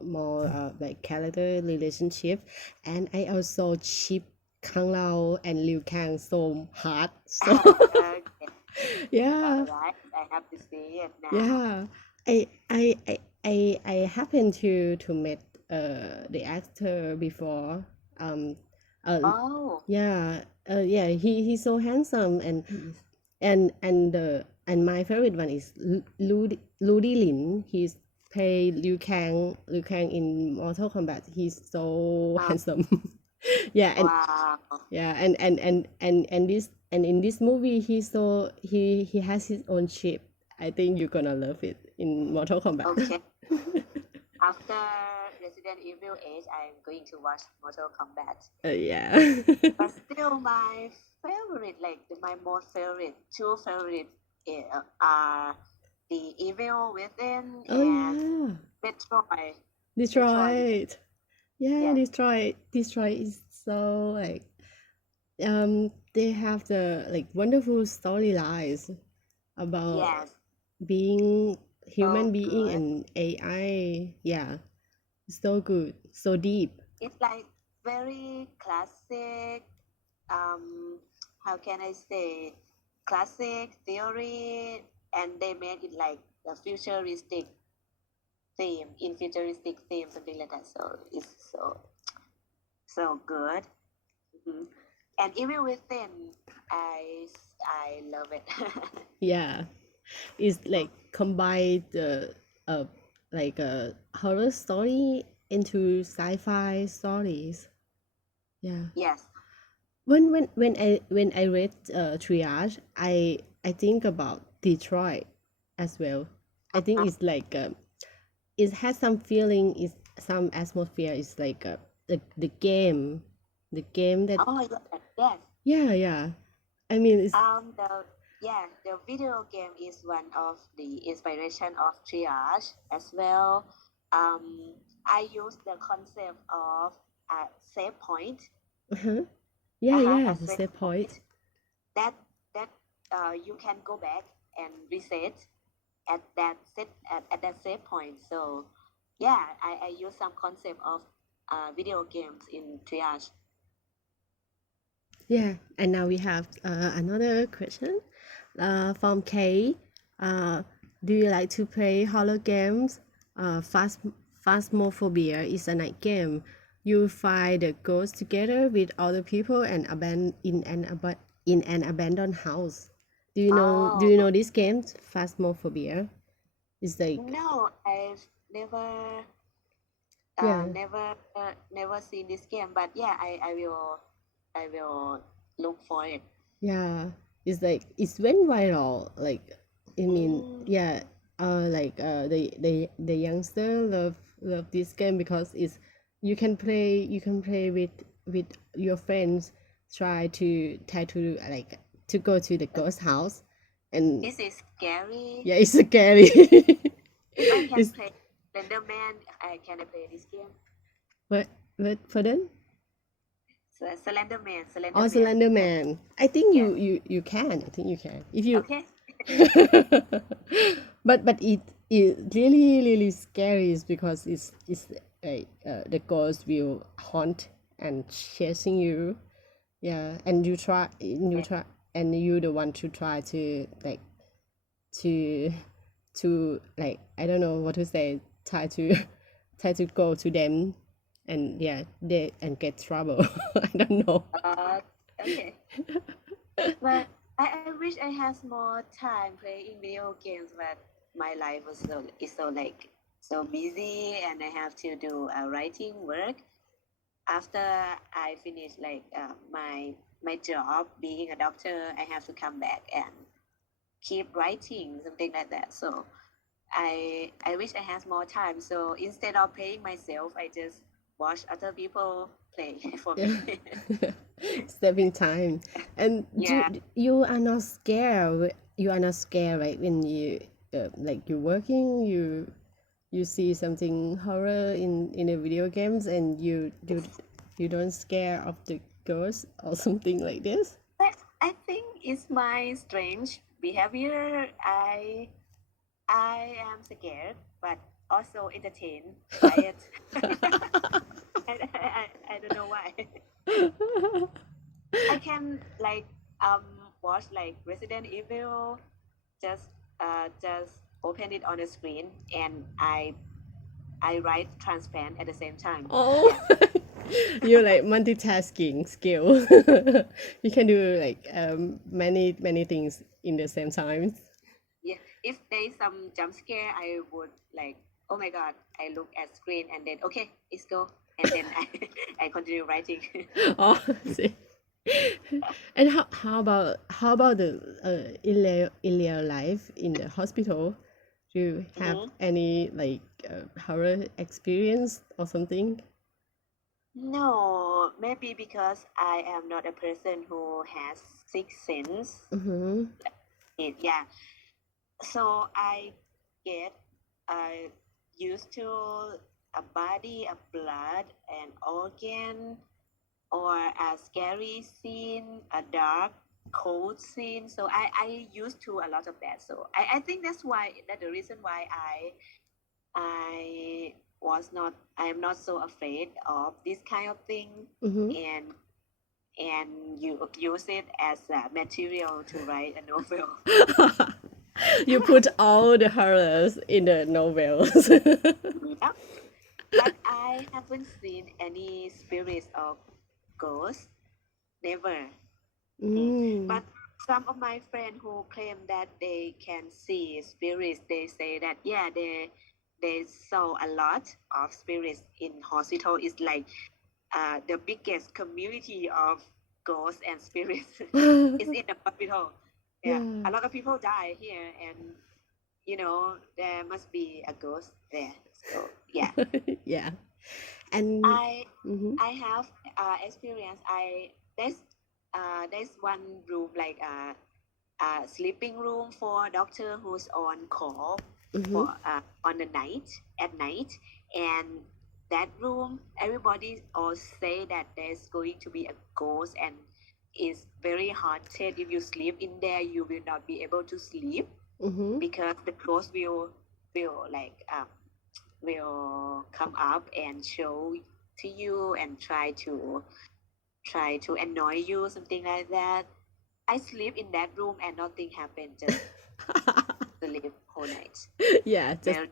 like character relationship, and I also cheap Kang Lao and Liu Kang so hard. So Okay. yeah, Alright, I have to see it now. yeah. I happened to meet the actor before. Oh, Yeah, he's so handsome and my favorite one is Ludi Lin. He's played Liu Kang in Mortal Kombat. He's so Wow. handsome. Yeah, wow. and in this movie he has his own ship. I think you're gonna love it in Mortal Kombat. Okay. After Resident Evil 8, I'm going to watch Mortal Kombat. Yeah. But still, my favorite, like my most favorite, two favorite are The Evil Within Oh and yeah. Detroit. Detroit. Yeah, Yeah. Detroit is so like they have the like wonderful storylines about Yes. being human So being good. and AI. Yeah, so good, so deep. It's like very classic. How can I say? Classic theory, and they made it like a futuristic theme, something like that. So it's so good. Mhm. And even within, I love it. Yeah, it's like combine the like a horror story into sci-fi stories. Yeah. Yes. When I read Triage, I think about Detroit as well. I think it's like it has some feeling, is some atmosphere. It's like the game that Oh yes. yeah. I mean it's The video game is one of the inspiration of Triage as well. I use the concept of a save point. uh-huh. Yeah, A the save save point. that you can go back and reset at that save point. So yeah, I use some concept of video games in Triage. Yeah, and now we have another question from Kay. Do you like to play horror games? Phasmophobia is a night game. You find the ghosts together with other people and in an abandoned house. Do you know this game, Phasmophobia? It's like No, I've never yeah. never seen this game, but yeah, I will look for it. Yeah, it's like it's went viral. Like, I mean, Mm. yeah, the youngster love this game because it's you can play with your friends. Try to like to go to the ghost house, and This is scary. yeah, it's scary. If I can It's play Slenderman, can I play this game? what pardon? So Slenderman. Oh, Slender Man. I think you can. I think you can if you. Okay. but it really scary is because it's like the ghost will haunt and chasing you. Yeah, and you try and you the one to try to like to like I don't know what to say, try to go to them and yeah they and get trouble. I don't know. Okay. But I wish I had more time playing video games, but my life is so busy, and I have to do writing work. After I finish my job being a doctor, I have to come back and keep writing, something like that. So I wish I had more time. So instead of playing myself, I just watch other people play for me. Saving time. And Yeah. you are not scared. You are not scared, right? When you like you're working, you see something horror in the video games, and you don't scare of the ghost or something like this. But I think it's my strange behavior. I am scared, but also entertained by it. I don't know why. I can watch like Resident Evil, just open it on the screen, and I write transparent at the same time. Oh, you like multitasking skill. You can do like many things in the same time. Yeah. If there's some jump scare, I would like, oh my god, I look at screen and then okay, let's go, and then I continue writing. Oh, see. And how about the in real life in the hospital? Do you have any like horror experience or something? No, maybe because I am not a person who has sixth sense. Mm-hmm. Yeah. So I get used to a body, a blood, an organ, or a scary scene, a dark, cold scene. So I used to a lot of that. So I think that's the reason why I am not so afraid of this kind of thing, and you use it as a material to write a novel. You put all the horrors in the novels. Yep. But I haven't seen any spirits or ghosts. Never. But some of my friends who claim that they can see spirits, they say that they saw a lot of spirits in hospital. It's like the biggest community of ghosts and spirits is in the hospital. Yeah, a lot of people die here, and there must be a ghost there. So yeah. Yeah, and I have experience. There's one room like a sleeping room for doctor who's on call for on the night at night, and that room everybody all say that there's going to be a ghost, and it's very haunted. If you sleep in there, you will not be able to sleep because the ghost will come up and show to you and try to annoy you, something like that. I sleep in that room and nothing happened. Just sleep whole night. Yeah, just very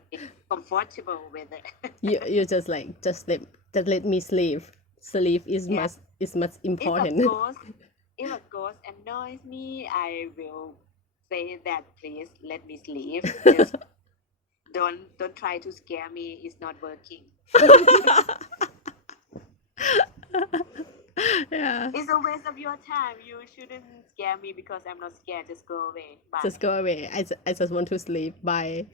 comfortable with it. you just let me sleep. Sleep is much important. If a ghost annoys me, I will say that please let me sleep. Just don't try to scare me. It's not working. Yeah. It's a waste of your time. You shouldn't scare me because I'm not scared. Just go away. Bye. Just go away. I just want to sleep. Bye.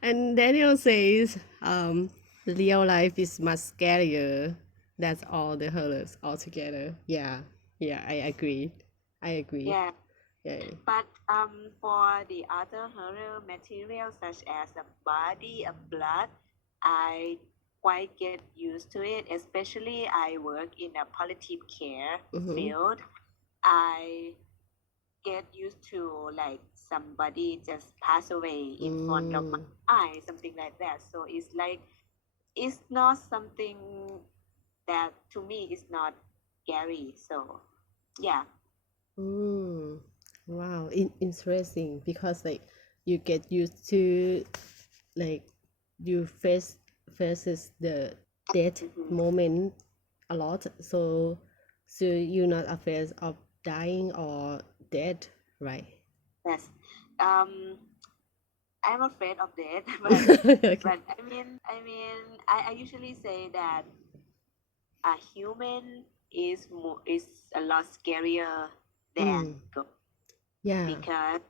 And Daniel says, real life is much scarier. That's all the horrors altogether. Yeah, I agree. Yeah. Yeah. But for the other horror materials such as a body, a blood, I quite get used to it. Especially I work in a palliative care field. I get used to like somebody just pass away in front of my eyes, something like that. So it's not something that to me is not scary. So yeah. Wow, interesting, because like you get used to like you faces the death moment a lot, so you're not afraid of dying or dead, right? Yes. I'm afraid of death, but Okay. but I usually say that a human is a lot scarier than ghost. Yeah. Because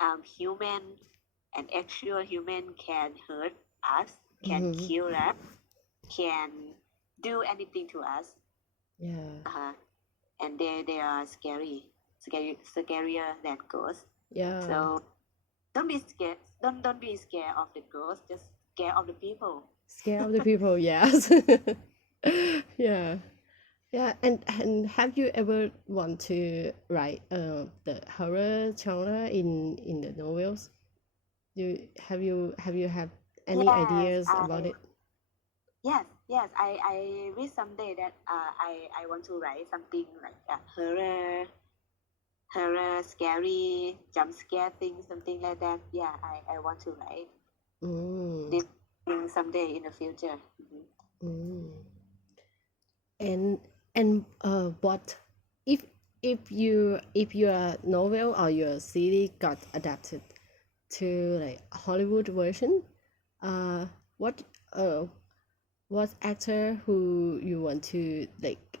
an actual human can hurt us, can kill us, can do anything to us. Yeah. And they are scarier than ghosts. Yeah. So don't be scared. Don't be scared of the ghosts. Just scared of the people. Scared of the people. Yes. Yeah. Yeah, and have you ever want to write the horror genre in the novels? Have you had any ideas about it? Yes. I wish someday that I want to write something like a horror, scary, jump scare thing, something like that. Yeah, I want to write this thing someday in the future. And what if your novel or your series got adapted to like Hollywood version, what actor who you want to like,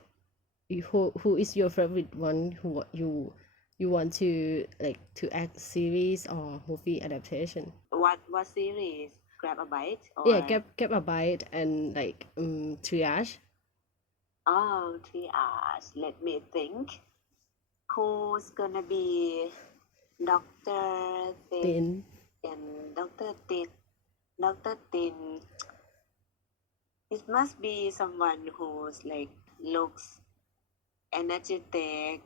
who is your favorite one, who you want to like to act series or movie adaptation? What series? Grab a Bite? Or... Yeah, Grab a Bite and like Triage. Oh, Triage. Let me think. Who's gonna be Dr. Thin and Dr. Thin? Dr. Tin, it must be someone who's like looks energetic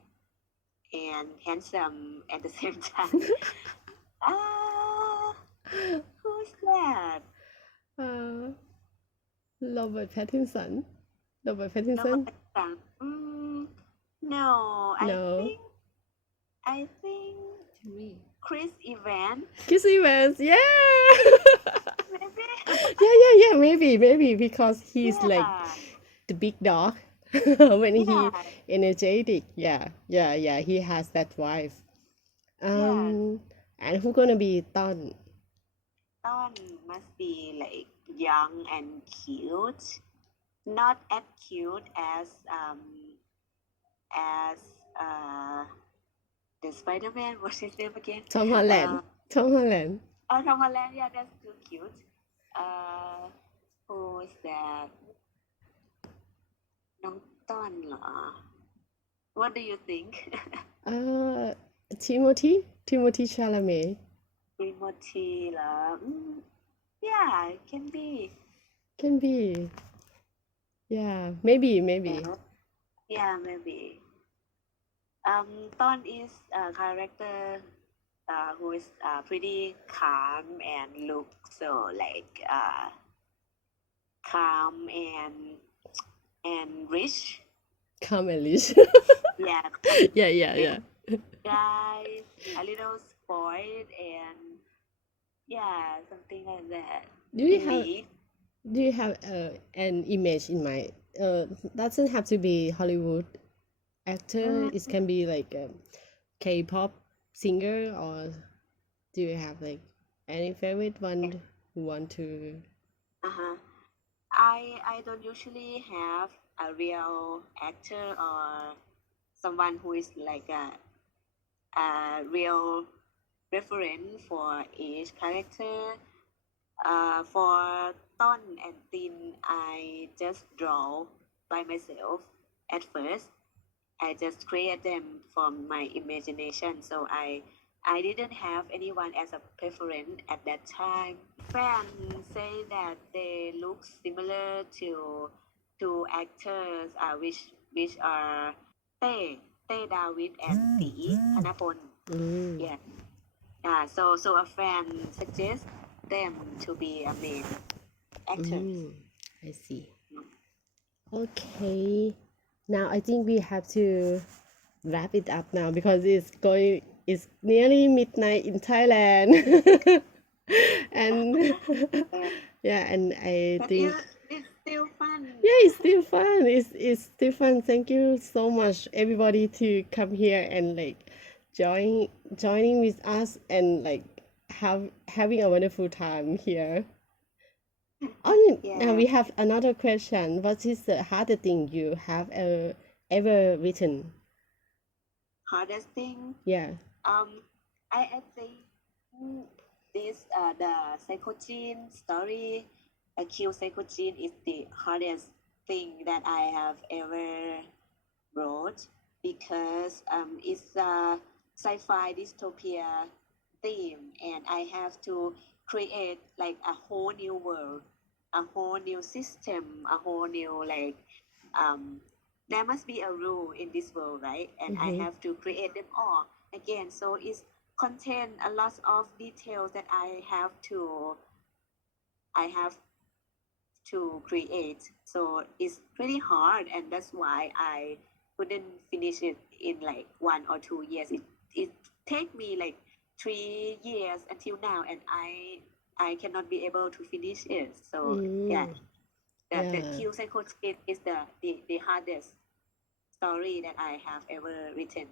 and handsome at the same time. Who's that? Robert Pattinson. Robert No, Pattinson. No, No. I think Chris Evans. Chris Evans. Yeah. Maybe. Yeah. Maybe because he's like the big dog when he Yeah. energetic. Yeah. He has that vibe. And who gonna be Ton? Ton must be like young and cute, not as cute as the Spider-Man. What's his name again? Tom Holland. Tom Holland. Oh, Tom Holland. Yeah, that's too cute. Who is that? น้องต้นเหรอ What do you think? Timothy Chalamet. Timothy เหรอ Yeah, it can be. Yeah, maybe. Yeah, maybe. Ton is a character who is pretty calm and look so like calm and rich. Calm and rich. Yeah. Yeah. Guy, a little spoiled and something like that. Do you have an image in mind? Doesn't have to be Hollywood actor. It can be like a K-pop singer, or do you have like any favorite one who want to? I don't usually have a real actor or someone who is like a real reference for each character. For Ton and Tin, I just draw by myself at first. I just create them from my imagination, so I didn't have anyone as a preference at that time. Fans say that they look similar to two actors which are Tae David and T Thanapon. Yeah. So a fan suggests them to be a main actors. I see. Okay. Now I think we have to wrap it up now because it's nearly midnight in Thailand. And I But think it's still fun. yeah, it's still fun. It's still fun. Thank you so much everybody to come here and like joining with us and like having a wonderful time here. Now we have another question. What is the hardest thing you have ever written? Hardest thing? Yeah. I think this the psychogene story, Q psychogene is the hardest thing that I have ever wrote because it's a sci-fi dystopia theme, and I have to create like a whole new world, a whole new system, a whole new like there must be a rule in this world, right? And I have to create them all again. So it's contain a lot of details that I have to create. So it's pretty hard, and that's why I couldn't finish it in like 1 or 2 years. It take me like 3 years until now, and I cannot be able to finish it. So the Q psychogene is the hardest story that I have ever written.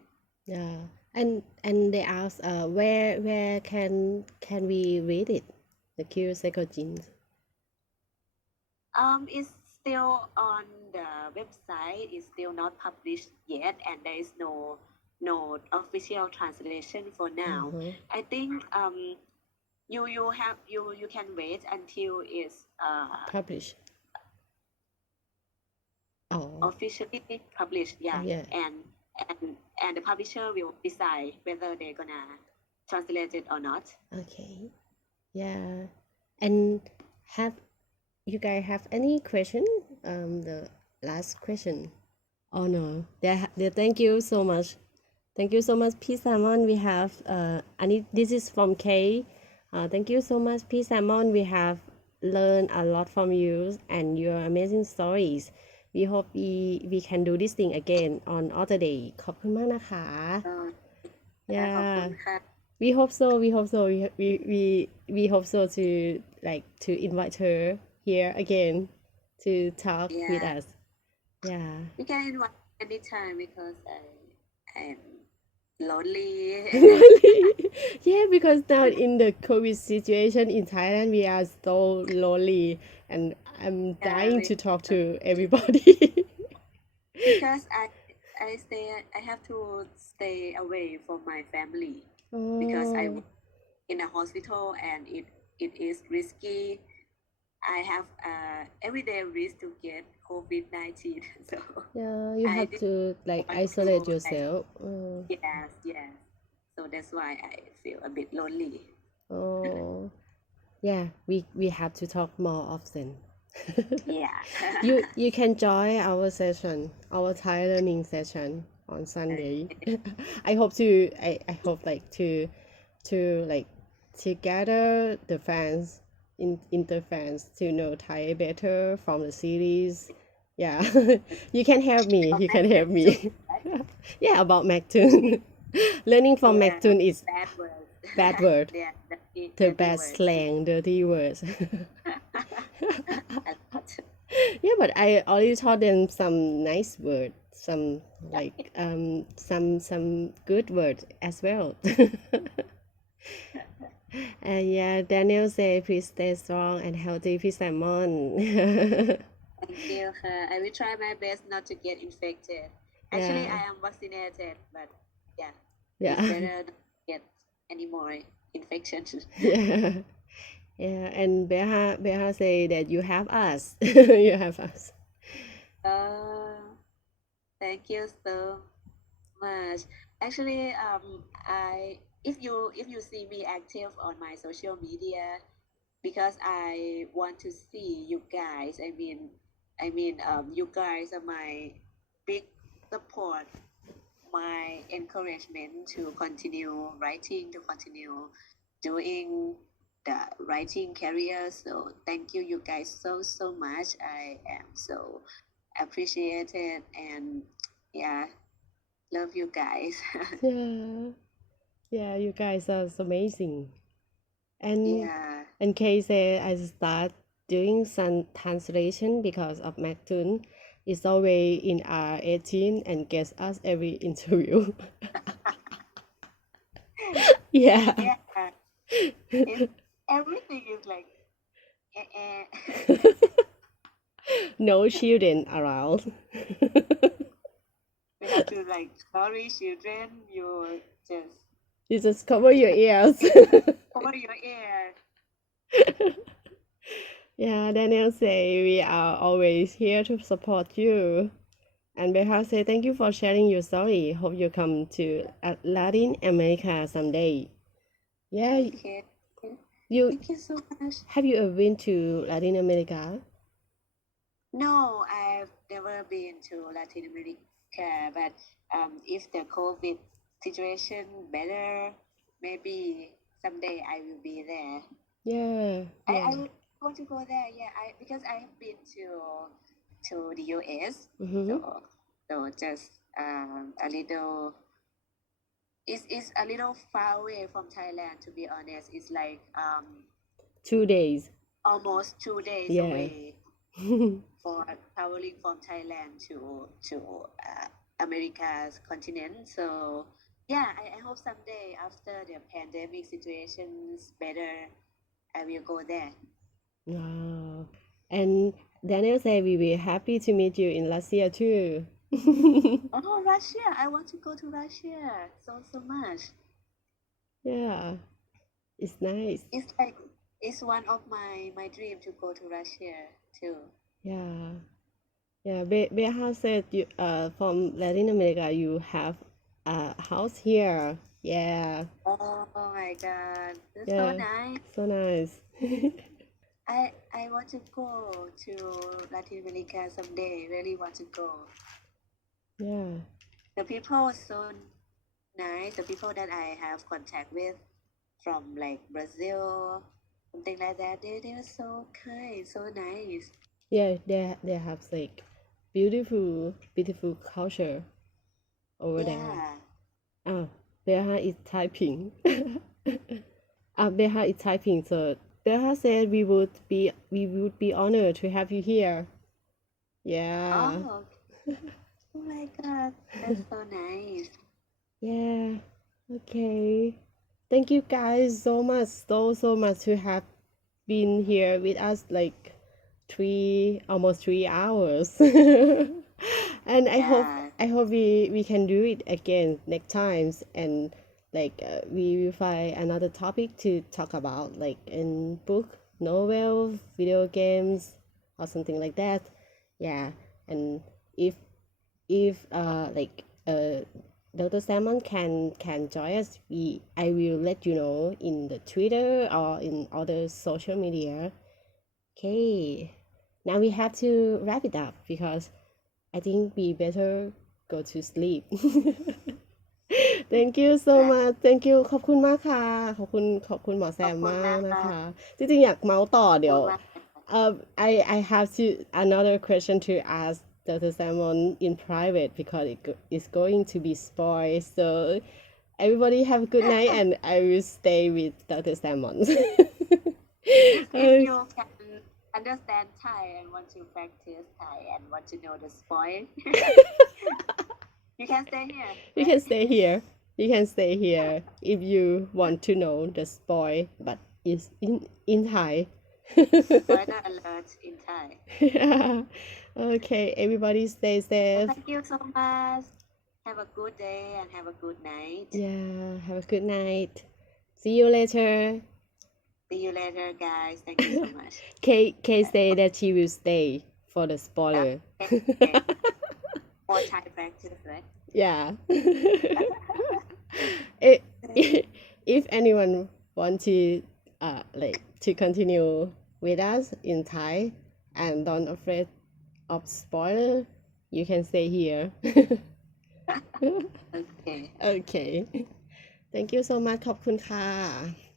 Yeah. And they ask where can we read it? The Q psychogene. It's still on the website. It's still not published yet, and there is no official translation for now. I think you can wait until it's published. Officially published. And the publisher will decide whether they're gonna translate it or not. Okay. Yeah. And have you guys have any question? The last question. Oh no, thank you so much. Thank you so much, P Sammon. We have this is from K. Thank you so much, P Sammon. We have learned a lot from you and your amazing stories. We hope we can do this thing again on other day. ขอบคุณมากนะคะ ขอบ Yeah, คุณค่ะ we hope so. We hope so to invite her here again to talk with Yeah. us. Yeah. We can invite anytime because I'm lonely. Yeah, because now in the COVID situation in Thailand, we are so lonely, and I'm dying to talk to everybody. Because I have to stay away from my family because I Oh, work in a hospital and it is risky. I have everyday risk to get COVID-19. So yeah, you I have didn't to want to isolate yourself. yes. So that's why I feel a bit lonely. Oh, yeah, we have to talk more often. Yeah. You can join our session, our Thai learning session on Sunday. I hope to gather the fans, inter fans to know Thai better from the series. Yeah, you can help me. You can help me. Yeah, about Mactoon. Learning from Yeah, Mactoon is bad words. bad word. Yeah, The dirty bad words. slang, dirty words. A lot. Yeah, but I already taught them some nice words, some good words as well. And yeah, Daniel say please stay strong and healthy, please Sammon. Thank you. I will try my best not to get infected. Actually, Yeah. I am vaccinated, but yeah, Yeah. it's better not to get any more infections. Yeah. Yeah, and Beha say that you have us. You have us. Thank you so much. Actually, if you see me active on my social media, because I want to see you guys. You guys are my big support, my encouragement to continue writing, to continue doing the writing career. So thank you guys so much. I am so appreciated and yeah, love you guys. Yeah. Yeah, you guys are so amazing. And Yeah. and Kay said I start doing some translation because of Mactoon. It's always in R18 and gets us every interview. Yeah. Yeah. Everything is like No children around. we have to like sorry children, You just cover your ears. cover your ear. Yeah, Daniel say we are always here to support you. And Beha say thank you for sharing your story. Hope you come to Latin America someday. Yeah, Okay. you Thank you so much. have you ever been to Latin America? No, I've never been to Latin America, but if the COVID situation better, maybe someday I will be there. Yeah, I yeah. want to go there. Yeah, because I have been to the US, Mm-hmm. so just a little. It's a little far away from Thailand. To be honest, it's like 2 days. almost 2 days Yeah. away for traveling from Thailand to America's continent. So yeah, I hope someday after the pandemic situation's better, I will go there. Wow. And Daniel said we will happy to meet you in Russia too. Oh, Russia! I want to go to Russia so much. Yeah, it's nice. It's one of my dream to go to Russia too. Yeah. Yeah, Beha said you from Latin America you have a house here. Yeah. Oh my God, that's Yeah. so nice. So nice. I want to go to Latin America someday. Really want to go. Yeah. The people are so nice. The people that I have contact with from like Brazil, something like that. They are so kind, so nice. Yeah, they have like beautiful culture over there. Yeah. Beha is typing. Beha is typing. So Beha said we would be honored to have you here. Yeah. Oh my God, that's so nice. Yeah. Okay. Thank you guys so much to have been here with us like almost 3 hours. And I hope we can do it again next times, and like we will find another topic to talk about, like in book, novel, video games, or something like that. Yeah. And if like Dr. Sammon can join us, I will let you know in the Twitter or in other social media. Okay, now we have to wrap it up because I think we better go to sleep. Thank you so much. Thank you ขอบคุณมากค่ะขอบคุณหมอแซมมากนะคะจริงๆอยากเมาส์ต่อเดี๋ยวI have to another question to ask Dr. Sammon in private because it's going to be spoiled. So everybody have a good night, and I will stay with Dr. Sammon. If you can understand Thai and want to practice Thai and want to know the spoil, you can stay here. You can stay here. You can stay here if you want to know the spoil, but it's in Thai. Spoiler alert in Thai. Yeah. Okay, everybody stay safe. Thank you so much. Have a good day and have a good night. Yeah, have a good night. See you later. See you later, guys. Thank you so much. Kay say that she will stay for the spoiler. Okay. For Thai practice, right? Yeah. If anyone want to like to continue with us in Thai and don't afraid of spoiler, you can stay here. Okay. Okay. Thank you so much ขอบคุณค่ะ